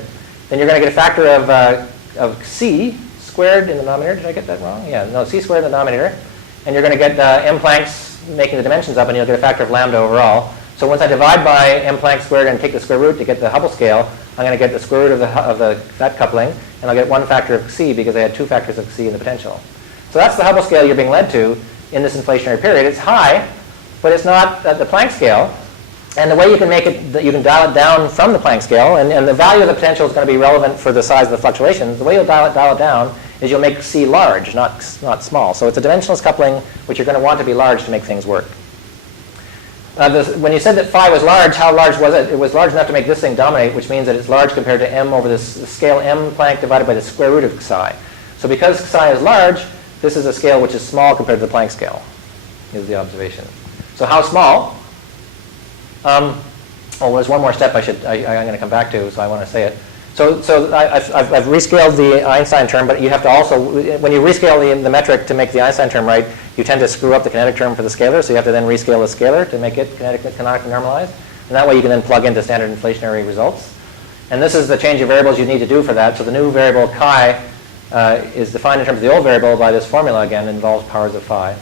then you're going to get a factor of C squared in the denominator. Did I get that wrong? Yeah, no, C squared in the denominator. And you're going to get m Plancks making the dimensions up, and you'll get a factor of lambda overall. So once I divide by m Planck squared and take the square root to get the Hubble scale, I'm going to get the square root of that coupling, and I'll get one factor of C because I had two factors of C in the potential. So that's the Hubble scale you're being led to in this inflationary period. It's high, but it's not at the Planck scale. And the way you can make it, you can dial it down from the Planck scale, and the value of the potential is going to be relevant for the size of the fluctuations. The way you'll dial it down is you'll make C large, not small. So it's a dimensionless coupling, which you're going to want to be large to make things work. When you said that phi was large, how large was it? It was large enough to make this thing dominate, which means that it's large compared to m over the scale m Planck divided by the square root of psi. So because psi is large, this is a scale which is small compared to the Planck scale, is the observation. So how small? Oh, there's one more step I'm going to come back to, so I want to say it. So I've rescaled the Einstein term, but you have to also, when you rescale the metric to make the Einstein term right, you tend to screw up the kinetic term for the scalar, so you have to then rescale the scalar to make it canonically normalized. And that way you can then plug into standard inflationary results. And this is the change of variables you need to do for that. So the new variable chi is defined in terms of the old variable by this formula again, involves powers of phi.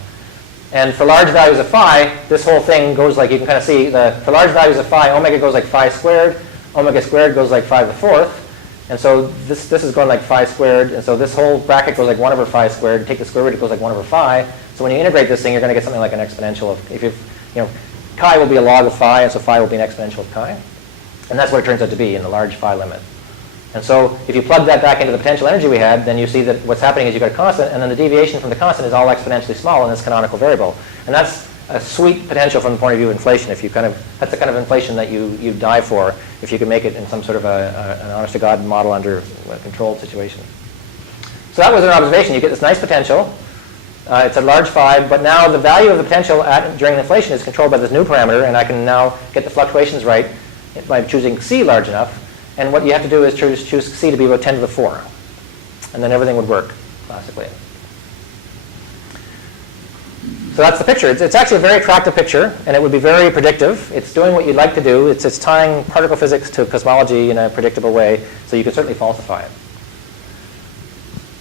And for large values of phi, this whole thing goes like, you can kind of see, for large values of phi, omega goes like phi squared, omega squared goes like phi to the fourth. And so this is going like phi squared, and so this whole bracket goes like 1 over phi squared. You take the square root, it goes like 1 over phi. So when you integrate this thing, you're going to get something like an exponential of, chi will be a log of phi, and so phi will be an exponential of chi. And that's what it turns out to be in the large phi limit. And so if you plug that back into the potential energy we had, then you see that what's happening is you've got a constant, and then the deviation from the constant is all exponentially small in this canonical variable. And that's a sweet potential from the point of view of inflation. If you that's the kind of inflation that you die for if you can make it in some sort of an honest-to-God model under a controlled situation. So that was an observation. You get this nice potential. It's a large phi, but now the value of the potential during inflation is controlled by this new parameter, and I can now get the fluctuations right by choosing C large enough. And what you have to do is choose C to be about 10 to the 4. And then everything would work, classically. So that's the picture. It's actually a very attractive picture, and it would be very predictive. It's doing what you'd like to do. It's tying particle physics to cosmology in a predictable way, so you can certainly falsify it.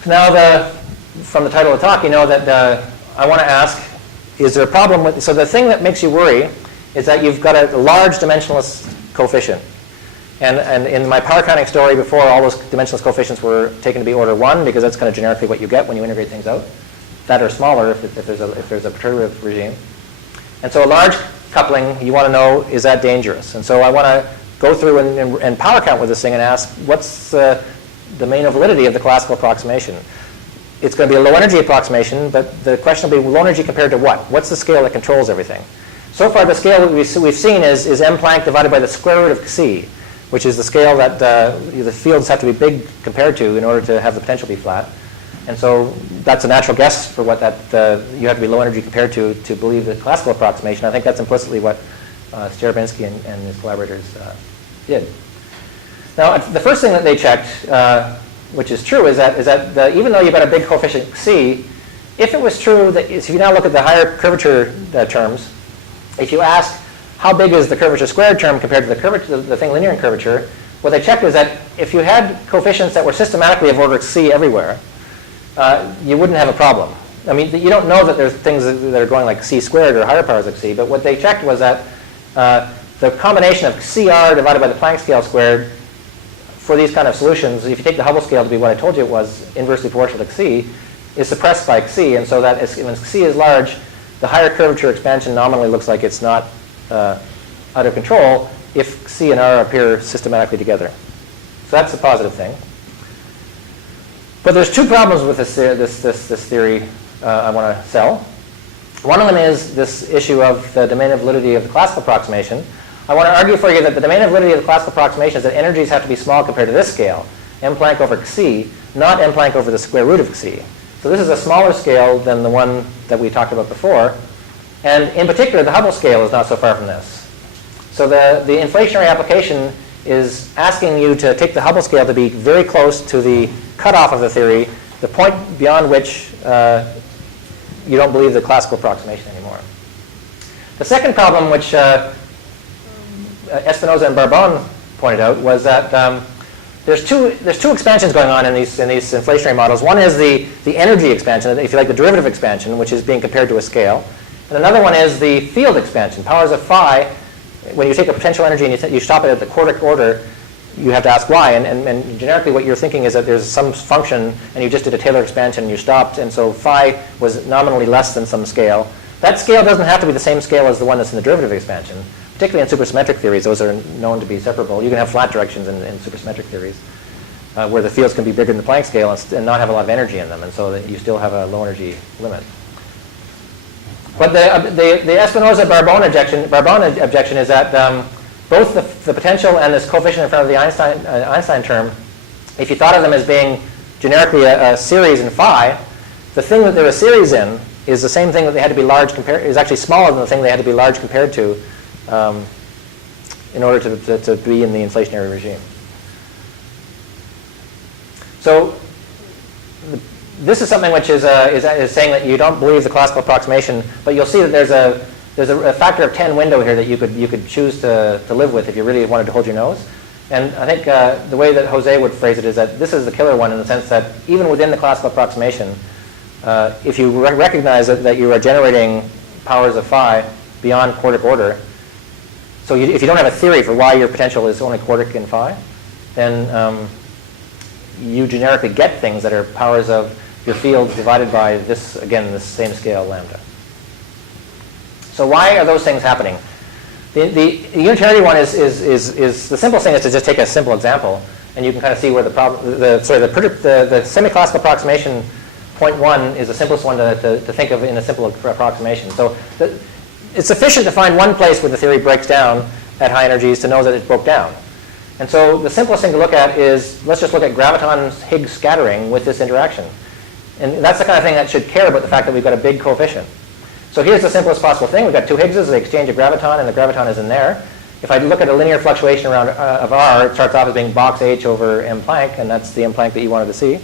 Now, from the title of the talk, you know that I want to ask, is there a problem with, so the thing that makes you worry is that you've got a large dimensionless coefficient. And in my power counting story before, all those dimensionless coefficients were taken to be order 1, because that's kind of generically what you get when you integrate things out. That are smaller if there's a perturbative regime. And so a large coupling, you want to know, is that dangerous? And so I want to go through and power count with this thing and ask, what's the main validity of the classical approximation? It's going to be a low energy approximation, but the question will be low energy compared to what? What's the scale that controls everything? So far, the scale that we've seen is m Planck divided by the square root of c, which is the scale that the fields have to be big compared to in order to have the potential be flat. And so that's a natural guess for what you have to be low energy compared to believe the classical approximation. I think that's implicitly what Starabinsky and his collaborators did. Now, the first thing that they checked, which is true, is that even though you've got a big coefficient c, if it was true that if you now look at the higher curvature terms, if you ask how big is the curvature squared term compared to the thing linear in curvature, what they checked was that if you had coefficients that were systematically of order c everywhere, you wouldn't have a problem. I mean, you don't know that there's things that are going like c squared or higher powers of c, but what they checked was that the combination of CR divided by the Planck scale squared for these kind of solutions, if you take the Hubble scale to be what I told you it was, inversely proportional to c, is suppressed by c, and so that when c is large, the higher curvature expansion nominally looks like it's not out of control if c and r appear systematically together. So that's a positive thing. But there's two problems with this theory I want to sell. One of them is this issue of the domain of validity of the classical approximation. I want to argue for you that the domain of validity of the classical approximation is that energies have to be small compared to this scale, m Planck over c, not m Planck over the square root of c. So this is a smaller scale than the one that we talked about before. And in particular, the Hubble scale is not so far from this. So the inflationary application is asking you to take the Hubble scale to be very close to the cutoff of the theory, the point beyond which you don't believe the classical approximation anymore. The second problem, which Espinosa and Barbon pointed out, was that there's two expansions going on in these inflationary models. One is the energy expansion, if you like, the derivative expansion, which is being compared to a scale. And another one is the field expansion, powers of phi. When you take a potential energy and you stop it at the quartic order, you have to ask why. And generically what you're thinking is that there's some function and you just did a Taylor expansion and you stopped, and so phi was nominally less than some scale. That scale doesn't have to be the same scale as the one that's in the derivative expansion. Particularly in supersymmetric theories, those are known to be separable. You can have flat directions in supersymmetric theories where the fields can be bigger than the Planck scale and not have a lot of energy in them, and so that you still have a low energy limit. But the Espinosa-Barbon objection is that both the potential and this coefficient in front of the Einstein term, if you thought of them as being generically a series in phi, the thing that they're a series in is the same thing that they had to be large compared, is actually smaller than the thing they had to be large compared to in order to be in the inflationary regime. So this is something which is saying that you don't believe the classical approximation, but you'll see that there's a factor of 10 window here that you could choose to live with if you really wanted to hold your nose. And I think the way that Jose would phrase it is that this is the killer one in the sense that even within the classical approximation, if you recognize that you are generating powers of phi beyond quartic order, so if you don't have a theory for why your potential is only quartic in phi, then you generically get things that are powers of your fields divided by this, again, this same scale lambda. So why are those things happening? The unitarity one is the simplest thing is to just take a simple example, and you can kind of see where the problem, the semi-classical approximation point 1 is the simplest one to think of in a simple approximation. So it's sufficient to find one place where the theory breaks down at high energies to know that it broke down. And so the simplest thing to look at is, let's just look at graviton-Higgs scattering with this interaction. And that's the kind of thing that should care about the fact that we've got a big coefficient. So here's the simplest possible thing. We've got two Higgses, the exchange of graviton, and the graviton is in there. If I look at a linear fluctuation around of R, it starts off as being box H over m Planck, and that's the m Planck that you wanted to see.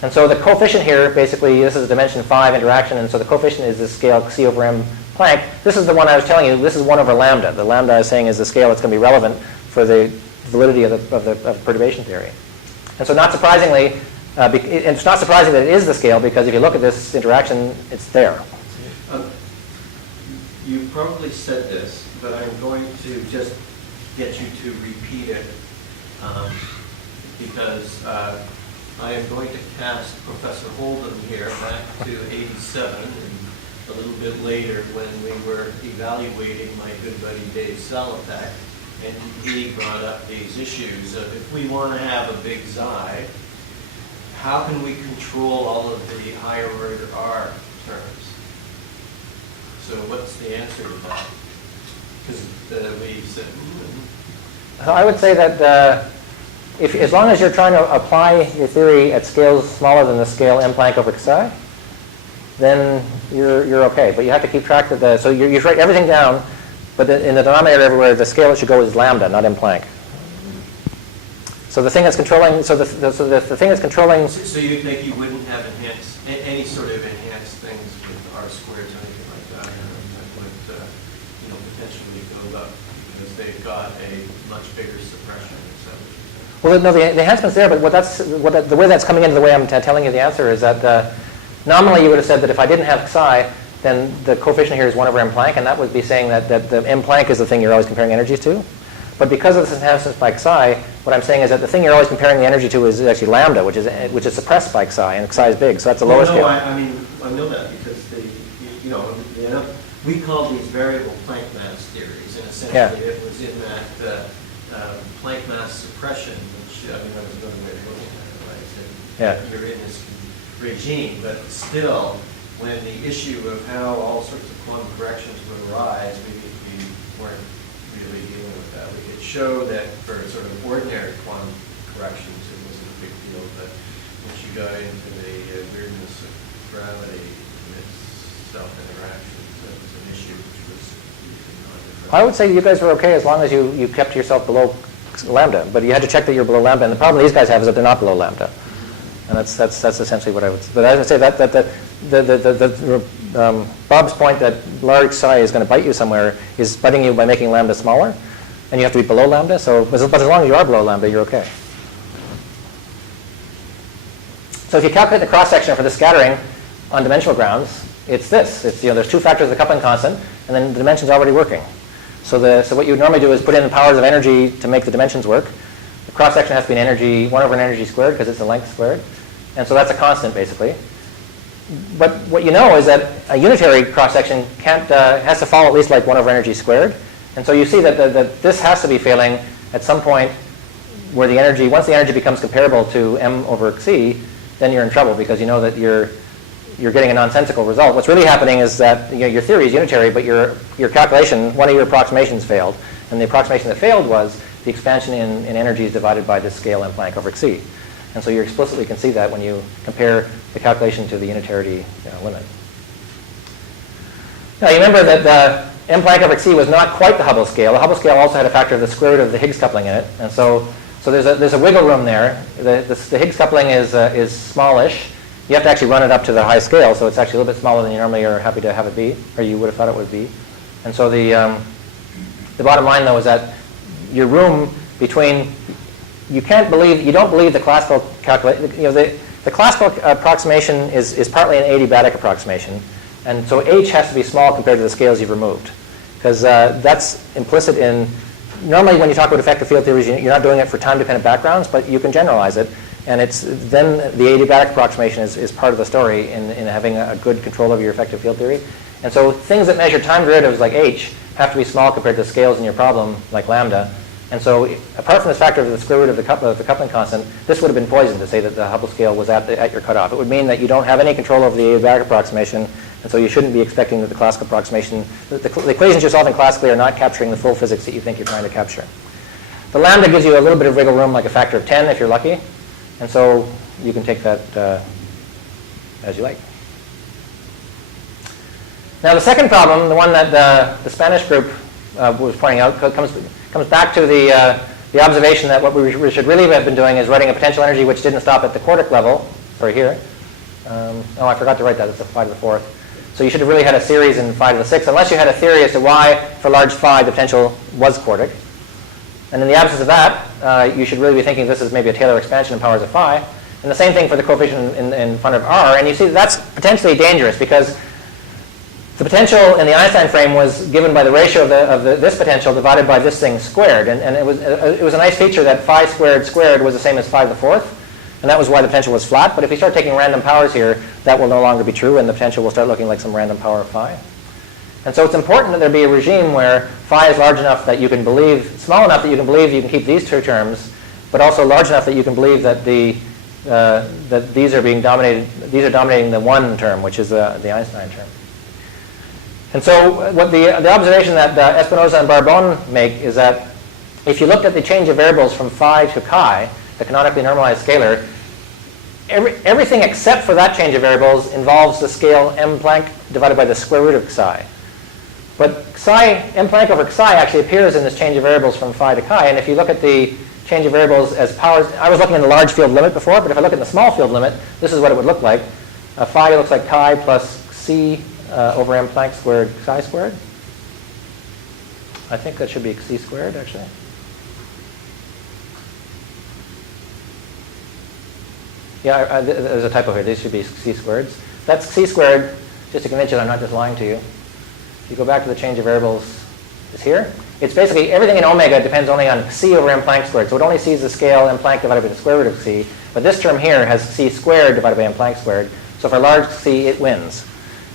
And so the coefficient here, basically, this is a dimension 5 interaction, and so the coefficient is the scale C over m Planck. This is the one I was telling you, this is 1 over lambda. The lambda I was saying is the scale that's going to be relevant for the validity of the perturbation theory. And so not surprisingly, it's not surprising that it is the scale, because if you look at this interaction, it's there. You probably said this, but I'm going to just get you to repeat it because I am going to cast Professor Holden here back to '87 and a little bit later when we were evaluating my good buddy Dave Salapak, and he brought up these issues of if we want to have a big xi, how can we control all of the higher order R terms? So what's the answer to that? Because we said, So I would say that as long as you're trying to apply your theory at scales smaller than the scale m Planck over xi, then you're okay. But you have to keep track of so you write everything down, but in the denominator everywhere, the scale that should go is lambda, not m Planck. So the thing that's controlling, the thing that's controlling. So you think you wouldn't have enhanced any sort of enhanced things with R squares or anything like that, that would potentially go up because they've got a much bigger suppression. Well, no, the enhancement's there, but the way that's coming into the way I'm telling you the answer is that nominally you would have said that if I didn't have psi, then the coefficient here is 1 over m Planck, and that would be saying that the m Planck is the thing you're always comparing energies to. But because of this enhancement by psi, what I'm saying is that the thing you're always comparing the energy to is actually lambda, which is suppressed by psi, and psi is big, so that's a lower scale. I know that because we call these variable Planck mass theories, and essentially it was in that Planck mass suppression, which that was another way of looking at it, right? So you're in this regime, but still, when the issue of how all sorts of quantum corrections would arise, we weren't really dealing with that. We could show that for sort of ordinary quantum corrections, it wasn't a big deal, but once you got into the weirdness of gravity and its self-interactions, that was an issue which was usually not addressed. I would say you guys were okay as long as you kept yourself below lambda, but you had to check that you're below lambda, and the problem these guys have is that they're not below lambda, and that's essentially what I would. But as I say, that Bob's point that large psi is going to bite you somewhere is biting you by making lambda smaller, and you have to be below lambda. So, but as long as you are below lambda, you're okay. So if you calculate the cross section for the scattering on dimensional grounds, it's this. It's there's two factors of the coupling constant, and then the dimension's already working. So what you would normally do is put in the powers of energy to make the dimensions work. The cross section has to be an energy 1 over an energy squared because it's the length squared, and so that's a constant basically. But what you know is that a unitary cross section has to fall at least like 1 over energy squared, and so you see that this has to be failing at some point where the energy, once the energy becomes comparable to m over c, then you're in trouble because you know that you're getting a nonsensical result. What's really happening is that your theory is unitary, but your calculation, one of your approximations failed. And the approximation that failed was the expansion in energy is divided by this scale m Planck over c. And so you explicitly can see that when you compare the calculation to the unitarity limit. Now you remember that the m Planck over c was not quite the Hubble scale. The Hubble scale also had a factor of the square root of the Higgs coupling in it. And so there's a wiggle room there. The Higgs coupling is smallish. You have to actually run it up to the high scale, so it's actually a little bit smaller than you normally are happy to have it be, or you would have thought it would be. And so the bottom line, though, is that your room between, you don't believe the classical calculation, the classical approximation is partly an adiabatic approximation, and so h has to be small compared to the scales you've removed, because that's implicit in, normally when you talk about effective field theories, you're not doing it for time-dependent backgrounds, but you can generalize it. And then the adiabatic approximation is part of the story in having a good control over your effective field theory. And so things that measure time derivatives like h have to be small compared to scales in your problem like lambda. And so apart from this factor of the square root of the coupling constant, this would have been poison to say that the Hubble scale was at your cutoff. It would mean that you don't have any control over the adiabatic approximation, and so you shouldn't be expecting that the classical approximation, the equations you're solving classically are not capturing the full physics that you think you're trying to capture. The lambda gives you a little bit of wiggle room, like a factor of 10 if you're lucky. And so you can take that as you like. Now the second problem, the one that the Spanish group was pointing out, comes back to the observation that what we should really have been doing is writing a potential energy which didn't stop at the quartic level, sorry, here. Oh, I forgot to write that. It's a phi to the fourth. So you should have really had a series in phi to the sixth, unless you had a theory as to why, for large phi, the potential was quartic. And in the absence of that, you should really be thinking this is maybe a Taylor expansion in powers of phi. And the same thing for the coefficient in front of r. And you see that's potentially dangerous because the potential in the Einstein frame was given by the ratio of this potential divided by this thing squared. And it was a nice feature that phi squared squared was the same as phi to the fourth. And that was why the potential was flat. But if you start taking random powers here, that will no longer be true, and the potential will start looking like some random power of phi. And so it's important that there be a regime where phi is large enough that you can believe, small enough that you can believe you can keep these two terms, but also large enough that you can believe that that these are dominating the one term, which is the Einstein term. And so what the observation that Espinosa and Barbon make is that if you looked at the change of variables from phi to chi, the canonically normalized scalar, everything except for that change of variables involves the scale m Planck divided by the square root of psi. But m Planck over psi actually appears in this change of variables from phi to chi. And if you look at the change of variables as powers, I was looking at the large field limit before, but if I look at the small field limit, this is what it would look like. Phi looks like chi plus c over m Planck squared psi squared. I think that should be c squared, actually. Yeah, there's a typo here. These should be c squareds. That's c squared, just to convince you that I'm not just lying to you. If you go back to the change of variables, is here. It's basically everything in omega depends only on c over m Planck squared. So it only sees the scale m Planck divided by the square root of c. But this term here has c squared divided by m Planck squared. So for large c, it wins.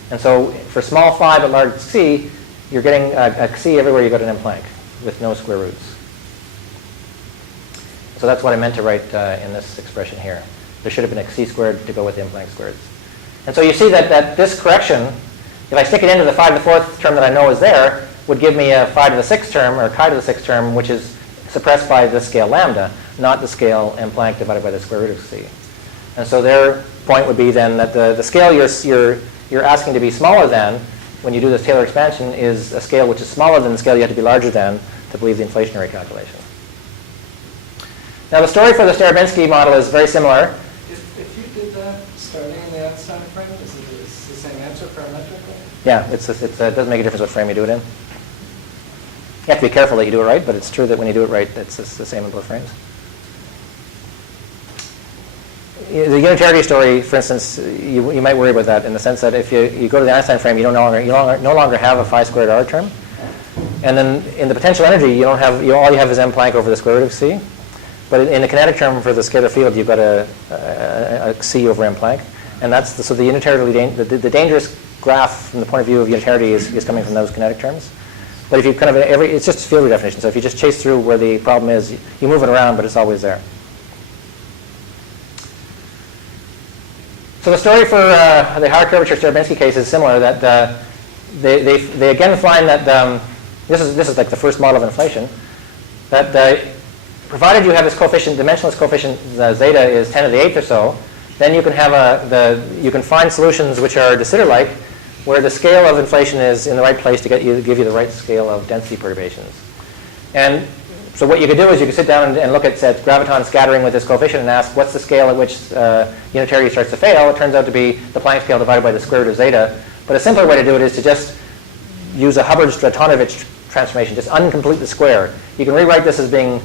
And so for small phi but large c, you're getting a c everywhere you go to an m Planck with no square roots. So that's what I meant to write in this expression here. There should have been a c squared to go with the m Planck squareds. And so you see that this correction, if I stick it into the phi to the fourth term that I know is there, would give me a phi to the sixth term, or chi to the sixth term, which is suppressed by the scale lambda, not the scale m Planck divided by the square root of c. And so their point would be then that the scale you're asking to be smaller than, when you do this Taylor expansion, is a scale which is smaller than the scale you have to be larger than to believe the inflationary calculation. Now the story for the Starobinsky model is very similar. If you did that starting in the Einstein frame, is it the same answer parametrically? Yeah, it doesn't make a difference what frame you do it in. You have to be careful that you do it right, but it's true that when you do it right, it's the same in both frames. The unitarity story, for instance, you might worry about that in the sense that if you go to the Einstein frame, you no longer have a phi squared r term, and then in the potential energy, all you have is m Planck over the square root of c. But in the kinetic term for the scalar field, you've got a c over m Planck, and so the unitarity, the dangerous graph from the point of view of unitarity is coming from those kinetic terms. But if you it's just field redefinition. So if you just chase through where the problem is, you move it around, but it's always there. So the story for the higher curvature Starobinsky case is similar. That they again find that this is like the first model of inflation. That provided you have this coefficient, dimensionless coefficient zeta is 10 to the 8th or so, then you can have you can find solutions which are de Sitter-like, where the scale of inflation is in the right place to give you the right scale of density perturbations. And so what you could do is you could sit down and look at graviton scattering with this coefficient and ask what's the scale at which unitarity starts to fail. It turns out to be the Planck scale divided by the square root of zeta. But a simpler way to do it is to just use a Hubbard-Stratonovich transformation, just uncomplete the square. You can rewrite this as being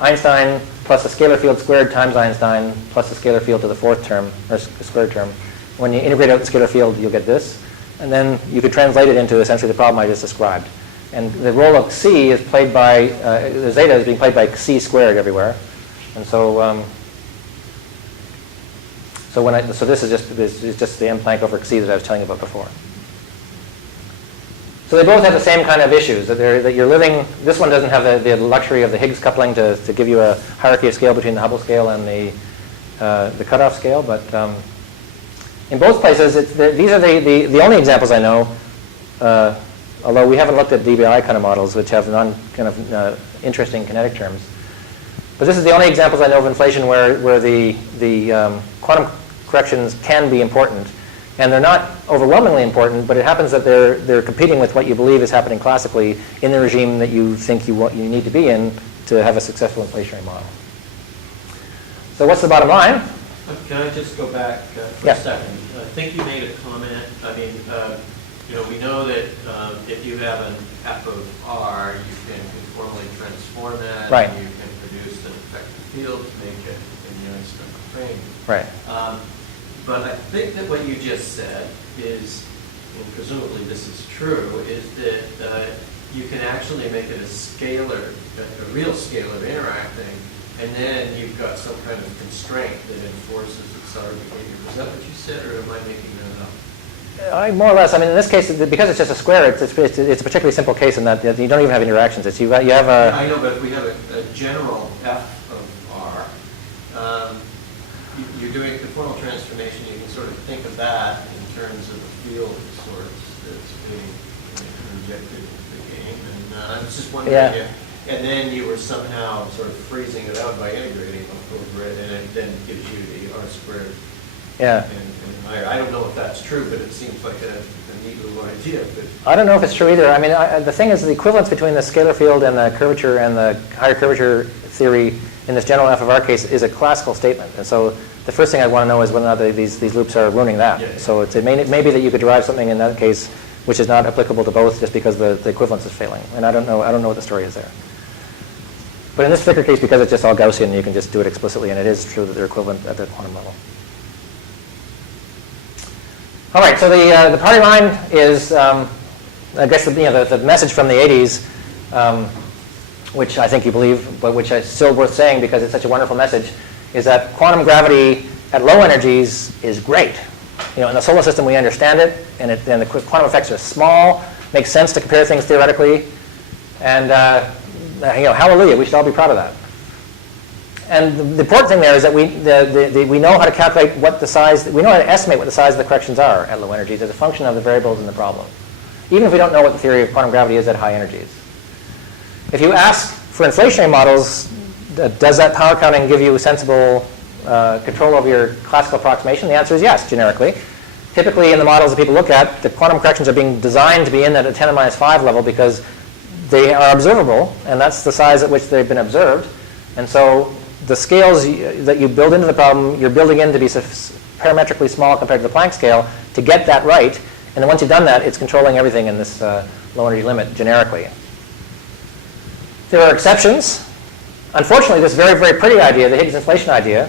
Einstein plus the scalar field squared times Einstein plus the scalar field to the fourth term, or squared term. When you integrate out the scalar field, you'll get this. And then you could translate it into essentially the problem I just described. And the role of c is played by, the zeta is being played by c squared everywhere. And so so this is just the m Planck over c that I was telling you about before. So they both have the same kind of issues, that you're living, this one doesn't have the luxury of the Higgs coupling to give you a hierarchy of scale between the Hubble scale and the cutoff scale, but in both places, these are the only examples I know, although we haven't looked at DBI kind of models, which have interesting kinetic terms. But this is the only examples I know of inflation where the quantum corrections can be important. And they're not overwhelmingly important, but it happens that they're competing with what you believe is happening classically in the regime that you think you need to be in to have a successful inflationary model. So what's the bottom line? Can I just go back for Yeah. a second? I think you made a comment. I mean, we know that if you have an f of r, you can conformally transform that. Right. And you can produce an effective field to make it in the unexpected frame. Right. But I think that what you just said is, and presumably this is true, is that you can actually make it a scalar, a real scalar interacting, and then you've got some kind of constraint that enforces accelerated behavior. Is that what you said, or am I making that up? More or less. I mean, in this case, because it's just a square, it's a particularly simple case in that you don't even have interactions. It's you have a. I know, but if we have a general f of r, you're doing a conformal transformation. You can sort of think of that in terms of a field of sorts that's being injected into the game. And I was just wondering Yeah. if, and then you were somehow sort of freezing it out by integrating over it, and it then gives you the r squared. Yeah. And I don't know if that's true, but it seems like a neat little idea. But I don't know if it's true either. I mean, the thing is, the equivalence between the scalar field and the curvature and the higher curvature theory in this general f of r case is a classical statement. And so the first thing I want to know is whether or not these loops are ruining that. Yeah. So it may be that you could derive something in that case which is not applicable to both just because the equivalence is failing. And I don't know what the story is there. But in this particular case, because it's just all Gaussian, you can just do it explicitly, and it is true that they're equivalent at the quantum level. All right, so the party line is, I guess, the message from the 80s, which I think you believe, but which is still worth saying because it's such a wonderful message, is that quantum gravity at low energies is great. In the solar system, we understand it, and the quantum effects are small, makes sense to compare things theoretically, and hallelujah, we should all be proud of that. And the important thing there is that we know how to calculate what the size, we know how to estimate what the size of the corrections are at low energies as a function of the variables in the problem, even if we don't know what the theory of quantum gravity is at high energies. If you ask for inflationary models, does that power counting give you sensible control over your classical approximation? The answer is yes, generically. Typically, in the models that people look at, the quantum corrections are being designed to be in at a 10 to the minus 5 level because they are observable, and that's the size at which they've been observed. And so the scales that you build into the problem, you're building in to be parametrically small compared to the Planck scale to get that right. And then once you've done that, it's controlling everything in this low energy limit generically. There are exceptions. Unfortunately, this very, very pretty idea, the Higgs inflation idea,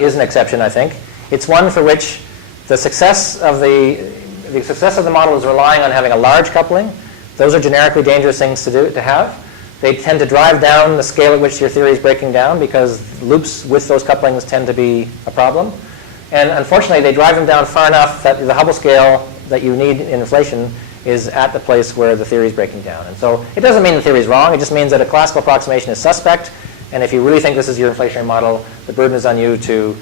is an exception, I think. It's one for which the success of the model is relying on having a large coupling. Those are generically dangerous things to have. They tend to drive down the scale at which your theory is breaking down because loops with those couplings tend to be a problem. And unfortunately, they drive them down far enough that the Hubble scale that you need in inflation is at the place where the theory is breaking down. And so it doesn't mean the theory is wrong. It just means that a classical approximation is suspect. And if you really think this is your inflationary model, the burden is on you to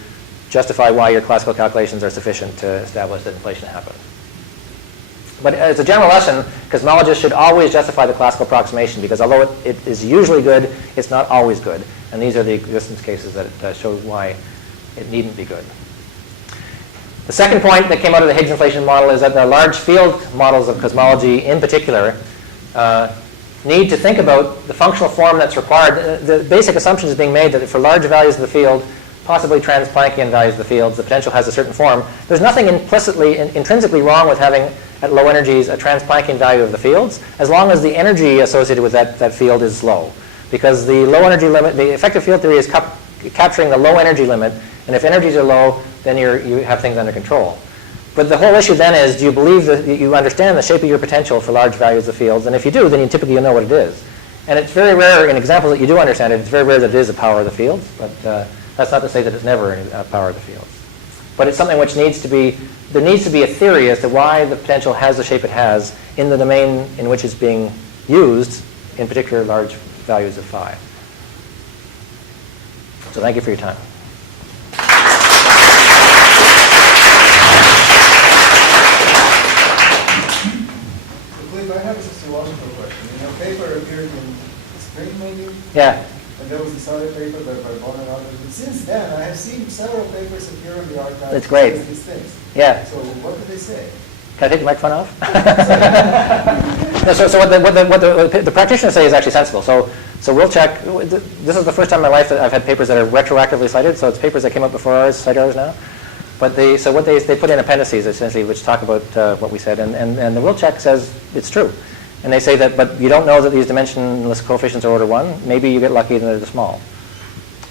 justify why your classical calculations are sufficient to establish that inflation happened. But as a general lesson, cosmologists should always justify the classical approximation because although it is usually good, it's not always good. And these are the existence cases that show why it needn't be good. The second point that came out of the Higgs inflation model is that the large field models of cosmology in particular need to think about the functional form that's required. The basic assumption is being made that for large values of the field, possibly trans-Planckian values of the fields, the potential has a certain form. There's nothing intrinsically wrong with having, at low energies, a trans-Planckian value of the fields, as long as the energy associated with that field is low. Because the low energy limit, the effective field theory is capturing the low energy limit, and if energies are low, then you have things under control. But the whole issue then is, do you believe that you understand the shape of your potential for large values of fields? And if you do, then you typically know what it is. And it's very rare, in examples that you do understand it, it's very rare that it is a power of the fields, but that's not to say that it's never a power of the fields. But it's something which there needs to be a theory as to why the potential has the shape it has in the domain in which it's being used, in particular large values of phi. So thank you for your time. I have a sociological question. In your paper appeared in spring, maybe? Yeah. And there was this other paper by Bonner and others. And since then, I have seen several papers appear in the archive. That's great. With these things. Yeah. So what did they say? Can I take the microphone off? No, so what the practitioners say is actually sensible. So So we'll check. This is the first time in my life that I've had papers that are retroactively cited. So it's papers that came out before ours cite ours now. But so what they put in appendices essentially, which talk about what we said, and the will check says it's true. And they say that, but you don't know that these dimensionless coefficients are order 1. Maybe you get lucky and they're small.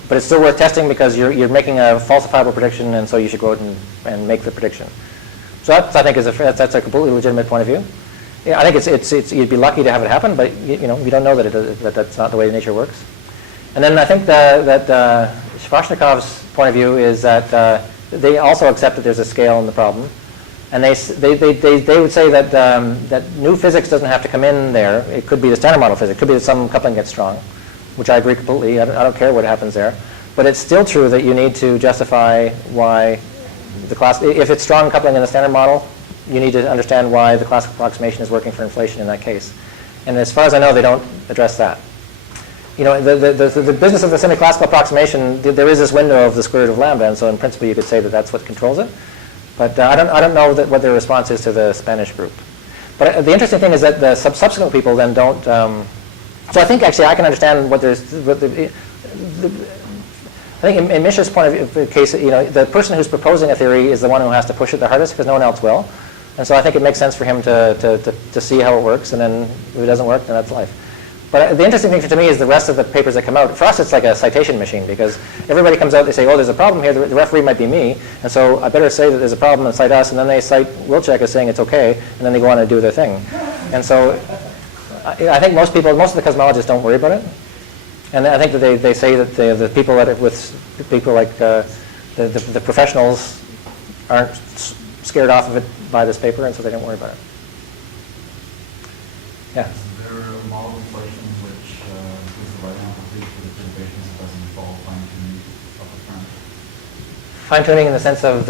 But it's still worth testing because you're making a falsifiable prediction, and so you should go out and make the prediction. So that, I think, that's a completely legitimate point of view. Yeah, I think it's you'd be lucky to have it happen, but you don't know that that's not the way nature works. And then I think that Svashnikov's point of view is that they also accept that there's a scale in the problem, and they would say that that new physics doesn't have to come in there. It could be the standard model physics. It could be that some coupling gets strong, which I agree completely. I don't care what happens there, but it's still true that you need to justify why the class. If it's strong coupling in the standard model, you need to understand why the classical approximation is working for inflation in that case. And as far as I know, they don't address that. The business of the semi-classical approximation, there is this window of the square root of lambda, and so in principle you could say that that's what controls it. But I don't know what their response is to the Spanish group. But the interesting thing is that the subsequent people then don't. So I think actually I can understand what there's. I think in Misha's point of view, case, the person who's proposing a theory is the one who has to push it the hardest because no one else will. And so I think it makes sense for him to see how it works, and then if it doesn't work, then that's life. But the interesting thing to me is the rest of the papers that come out. For us, it's like a citation machine because everybody comes out, they say, oh, there's a problem here, the referee might be me, and so I better say that there's a problem and cite us, and then they cite Wilczek as saying it's okay, and then they go on and do their thing. And so I think most of the cosmologists don't worry about it. And I think that they say that the people with people like the professionals aren't scared off of it by this paper, and so they don't worry about it. Yeah. Is there a model of inflation which is the right amplitude for the perturbations that doesn't involve fine-tuning of the current? Fine-tuning in the sense of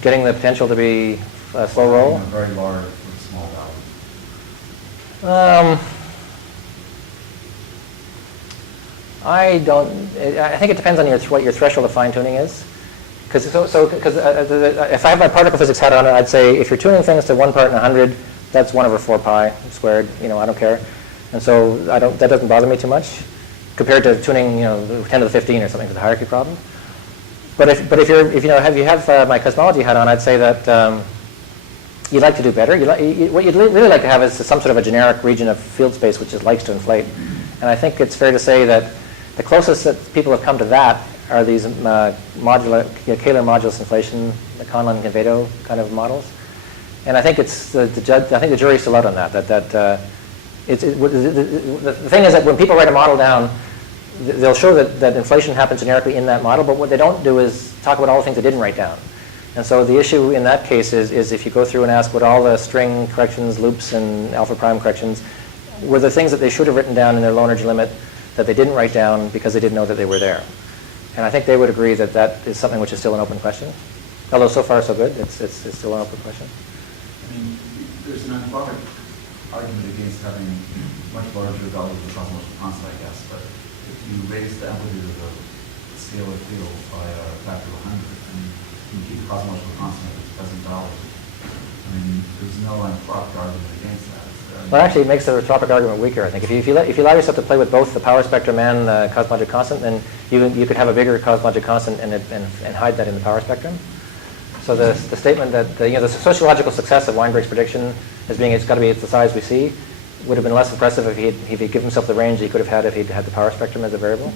getting the potential to be a slow roll? Very large with small value. I think it depends on what your threshold of fine-tuning is. Because if I have my particle physics hat on, I'd say if you're tuning things to 1 part in 100, that's 1 over 4 pi squared. I don't care, and so that doesn't bother me too much, compared to tuning 10 to the 15 or something for the hierarchy problem. But if you have my cosmology hat on, I'd say that you'd like to do better. What you'd really like to have is some sort of a generic region of field space which just likes to inflate. And I think it's fair to say that the closest that people have come to that are these Kähler modulus inflation, the Conlon-Convedo kind of models. And I think it's I think the jury's still out on that. The thing is that when people write a model down, they'll show that inflation happens generically in that model, but what they don't do is talk about all the things they didn't write down. And so the issue in that case is if you go through and ask what all the string corrections, loops, and alpha prime corrections were the things that they should have written down in their low energy limit that they didn't write down because they didn't know that they were there. And I think they would agree that that is something which is still an open question. Although so far so good, it's still an open question. I mean, there's an anthropic argument against having much larger values of the cosmological constant, I guess. But if you raise the amplitude of the scalar field by a factor of 100, and you keep the cosmological constant at its present value, I mean, there's no anthropic argument against that. Well, actually, it makes the anthropic argument weaker, I think. If you allow yourself to play with both the power spectrum and the cosmologic constant, then you could have a bigger cosmologic constant and hide that in the power spectrum. So the statement that the sociological success of Weinberg's prediction as being it's got to be the size we see would have been less impressive if he'd given himself the range he could have had if he'd had the power spectrum as a variable.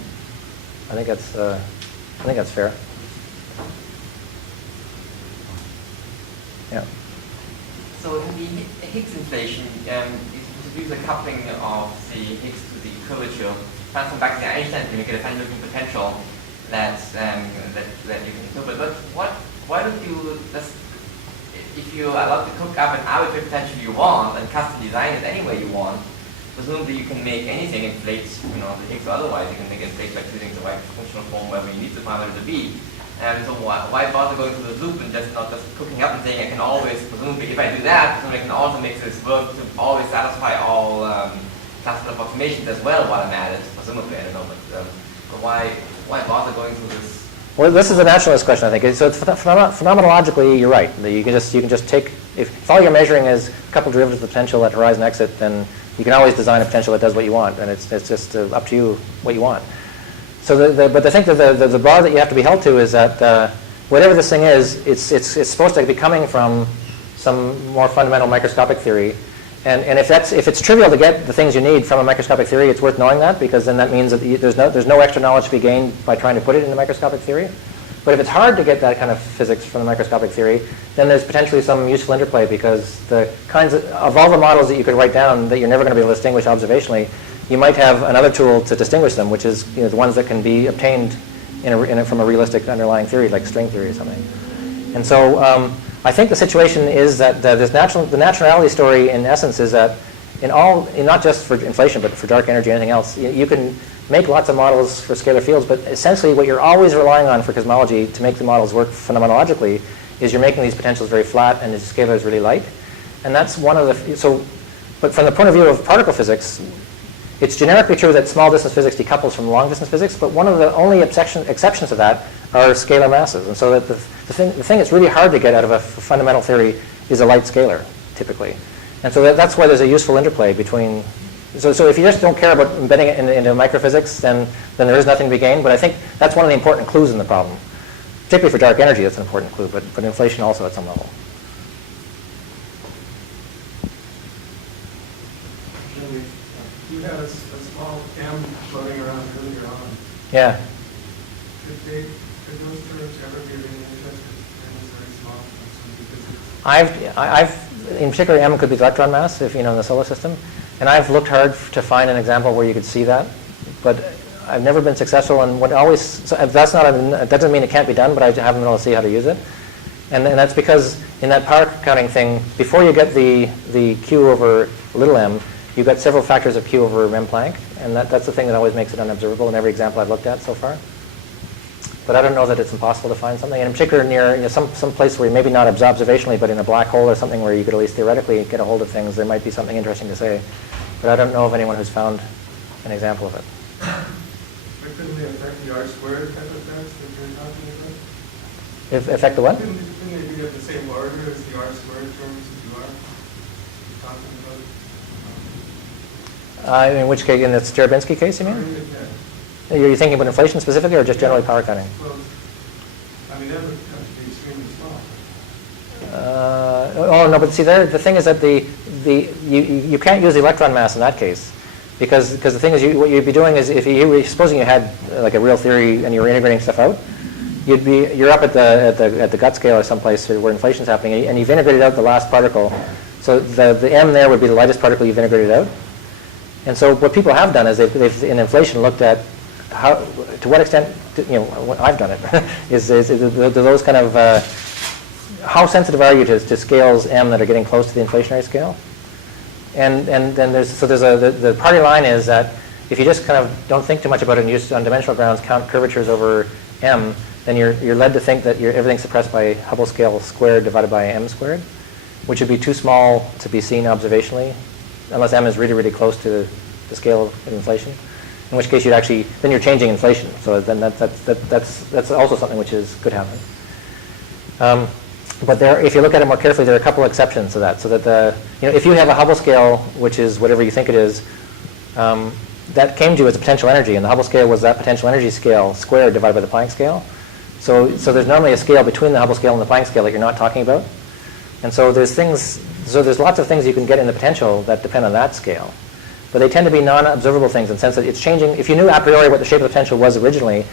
I think that's fair. Yeah. So in the Higgs inflation, you introduce a coupling of the Higgs to the curvature, transform back to the Einstein, and you get a fine-looking potential that you can interpret. But why don't you just, if you are allowed to cook up an arbitrary potential you want and custom design it any way you want, presumably you can make anything inflate, the Higgs or otherwise. You can make it inflate by choosing the right functional form wherever you need the parameter to be. And so why bother going through the loop and not just cooking up and saying I can always, presumably if I do that, presumably I can also make this work to always satisfy all classical approximations as well while I'm at it, presumably, I don't know, but why bother going through this? Well, this is a naturalist question, I think. So it's phenomenologically, you're right. You can just take, if all you're measuring is a couple derivatives of potential at horizon exit, then You can always design a potential that does what you want, and it's just up to you what you want. So but I think that the bar that you have to be held to is that whatever this thing is, it's supposed to be coming from some more fundamental microscopic theory. And if it's trivial to get the things you need from a microscopic theory, it's worth knowing that, because then that means that there's no extra knowledge to be gained by trying to put it in the microscopic theory. But if it's hard to get that kind of physics from the microscopic theory, then there's potentially some useful interplay, because the kinds of all the models that you could write down that you're never going to be able to distinguish observationally, you might have another tool to distinguish them, which is the ones that can be obtained from a realistic underlying theory, like string theory or something. And so I think the situation is that the naturality story, in essence, is that not just for inflation, but for dark energy, anything else, you can make lots of models for scalar fields, but essentially what you're always relying on for cosmology to make the models work phenomenologically is you're making these potentials very flat and the scalar is really light. And that's one of the, but from the point of view of particle physics, it's generically true that small distance physics decouples from long distance physics, but one of the only exceptions to that are scalar masses. And so that the thing that's really hard to get out of a fundamental theory is a light scalar, typically. And so that's why there's a useful interplay between. So if you just don't care about embedding it into microphysics, then there is nothing to be gained. But I think that's one of the important clues in the problem. Particularly for dark energy, that's an important clue, but inflation also at some level. You had a small m floating around earlier on. Yeah. Could those terms ever be really interesting? M is very small. In particular, m could be the electron mass, if in the solar system. And I've looked hard to find an example where you could see that, but I've never been successful. And that doesn't mean it can't be done, but I haven't been able to see how to use it. And that's because in that power counting thing, before you get the q over little m, you've got several factors of q over m Planck, and that's the thing that always makes it unobservable in every example I've looked at so far. But I don't know that it's impossible to find something, and in particular near some place where you maybe not observationally, but in a black hole or something where you could at least theoretically get a hold of things, there might be something interesting to say. But I don't know of anyone who's found an example of it. But couldn't they affect the R squared type effects that you're talking about? Affect the what? Couldn't they be of the same order as the R squared terms that you are talking about? In which case, in the Cherubinski case, you mean? Yeah. Are you thinking about inflation specifically, or just generally power cutting? Well, I mean, that would have to be extremely small. No, but see, the thing is that you can't use the electron mass in that case, because the thing is, what you'd be doing is, supposing you had like a real theory and you were integrating stuff out, you're up at the gut scale or someplace where inflation's happening, and you've integrated out the last particle. So the m there would be the lightest particle you've integrated out. And so what people have done is they've in inflation looked at to what extent, I've done it, is those kind of, how sensitive are you to scales m that are getting close to the inflationary scale? And then the party line is that if you just kind of don't think too much about it and use on dimensional grounds count curvatures over m, then you're led to think that everything's suppressed by Hubble scale squared divided by m squared, which would be too small to be seen observationally, unless m is really, really close to the scale of inflation. In which case then you're changing inflation. So then that's also something which could happen. But if you look at it more carefully, there are a couple of exceptions to that. So that if you have a Hubble scale, which is whatever you think it is, that came to you as a potential energy, and the Hubble scale was that potential energy scale squared divided by the Planck scale. So there's normally a scale between the Hubble scale and the Planck scale that you're not talking about. And so there's lots of things you can get in the potential that depend on that scale. But they tend to be non-observable things in the sense that it's changing. If you knew a priori what the shape of the potential was originally,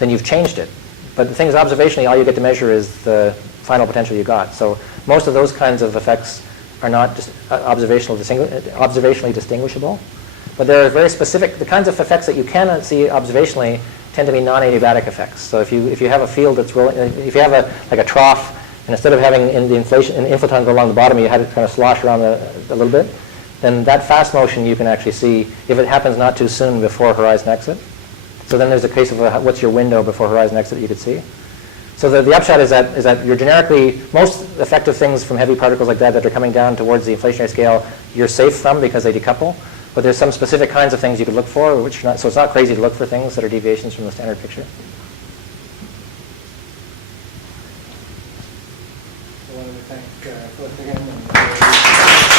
then you've changed it. But the thing is, observationally, all you get to measure is the final potential you got. So most of those kinds of effects are not just observationally distinguishable. But there are very specific, the kinds of effects that you cannot see observationally tend to be non-adiabatic effects. So if you have a field that's rolling, if you have like a trough, and instead of having an inflaton go along the bottom, you had it kind of slosh around a little bit, then that fast motion you can actually see if it happens not too soon before horizon exit. So then there's a case of what's your window before horizon exit that you could see. So the upshot is that you're generically, most effective things from heavy particles like that are coming down towards the inflationary scale, you're safe from because they decouple. But there's some specific kinds of things you could look for, so it's not crazy to look for things that are deviations from the standard picture. I wanted to thank both of you.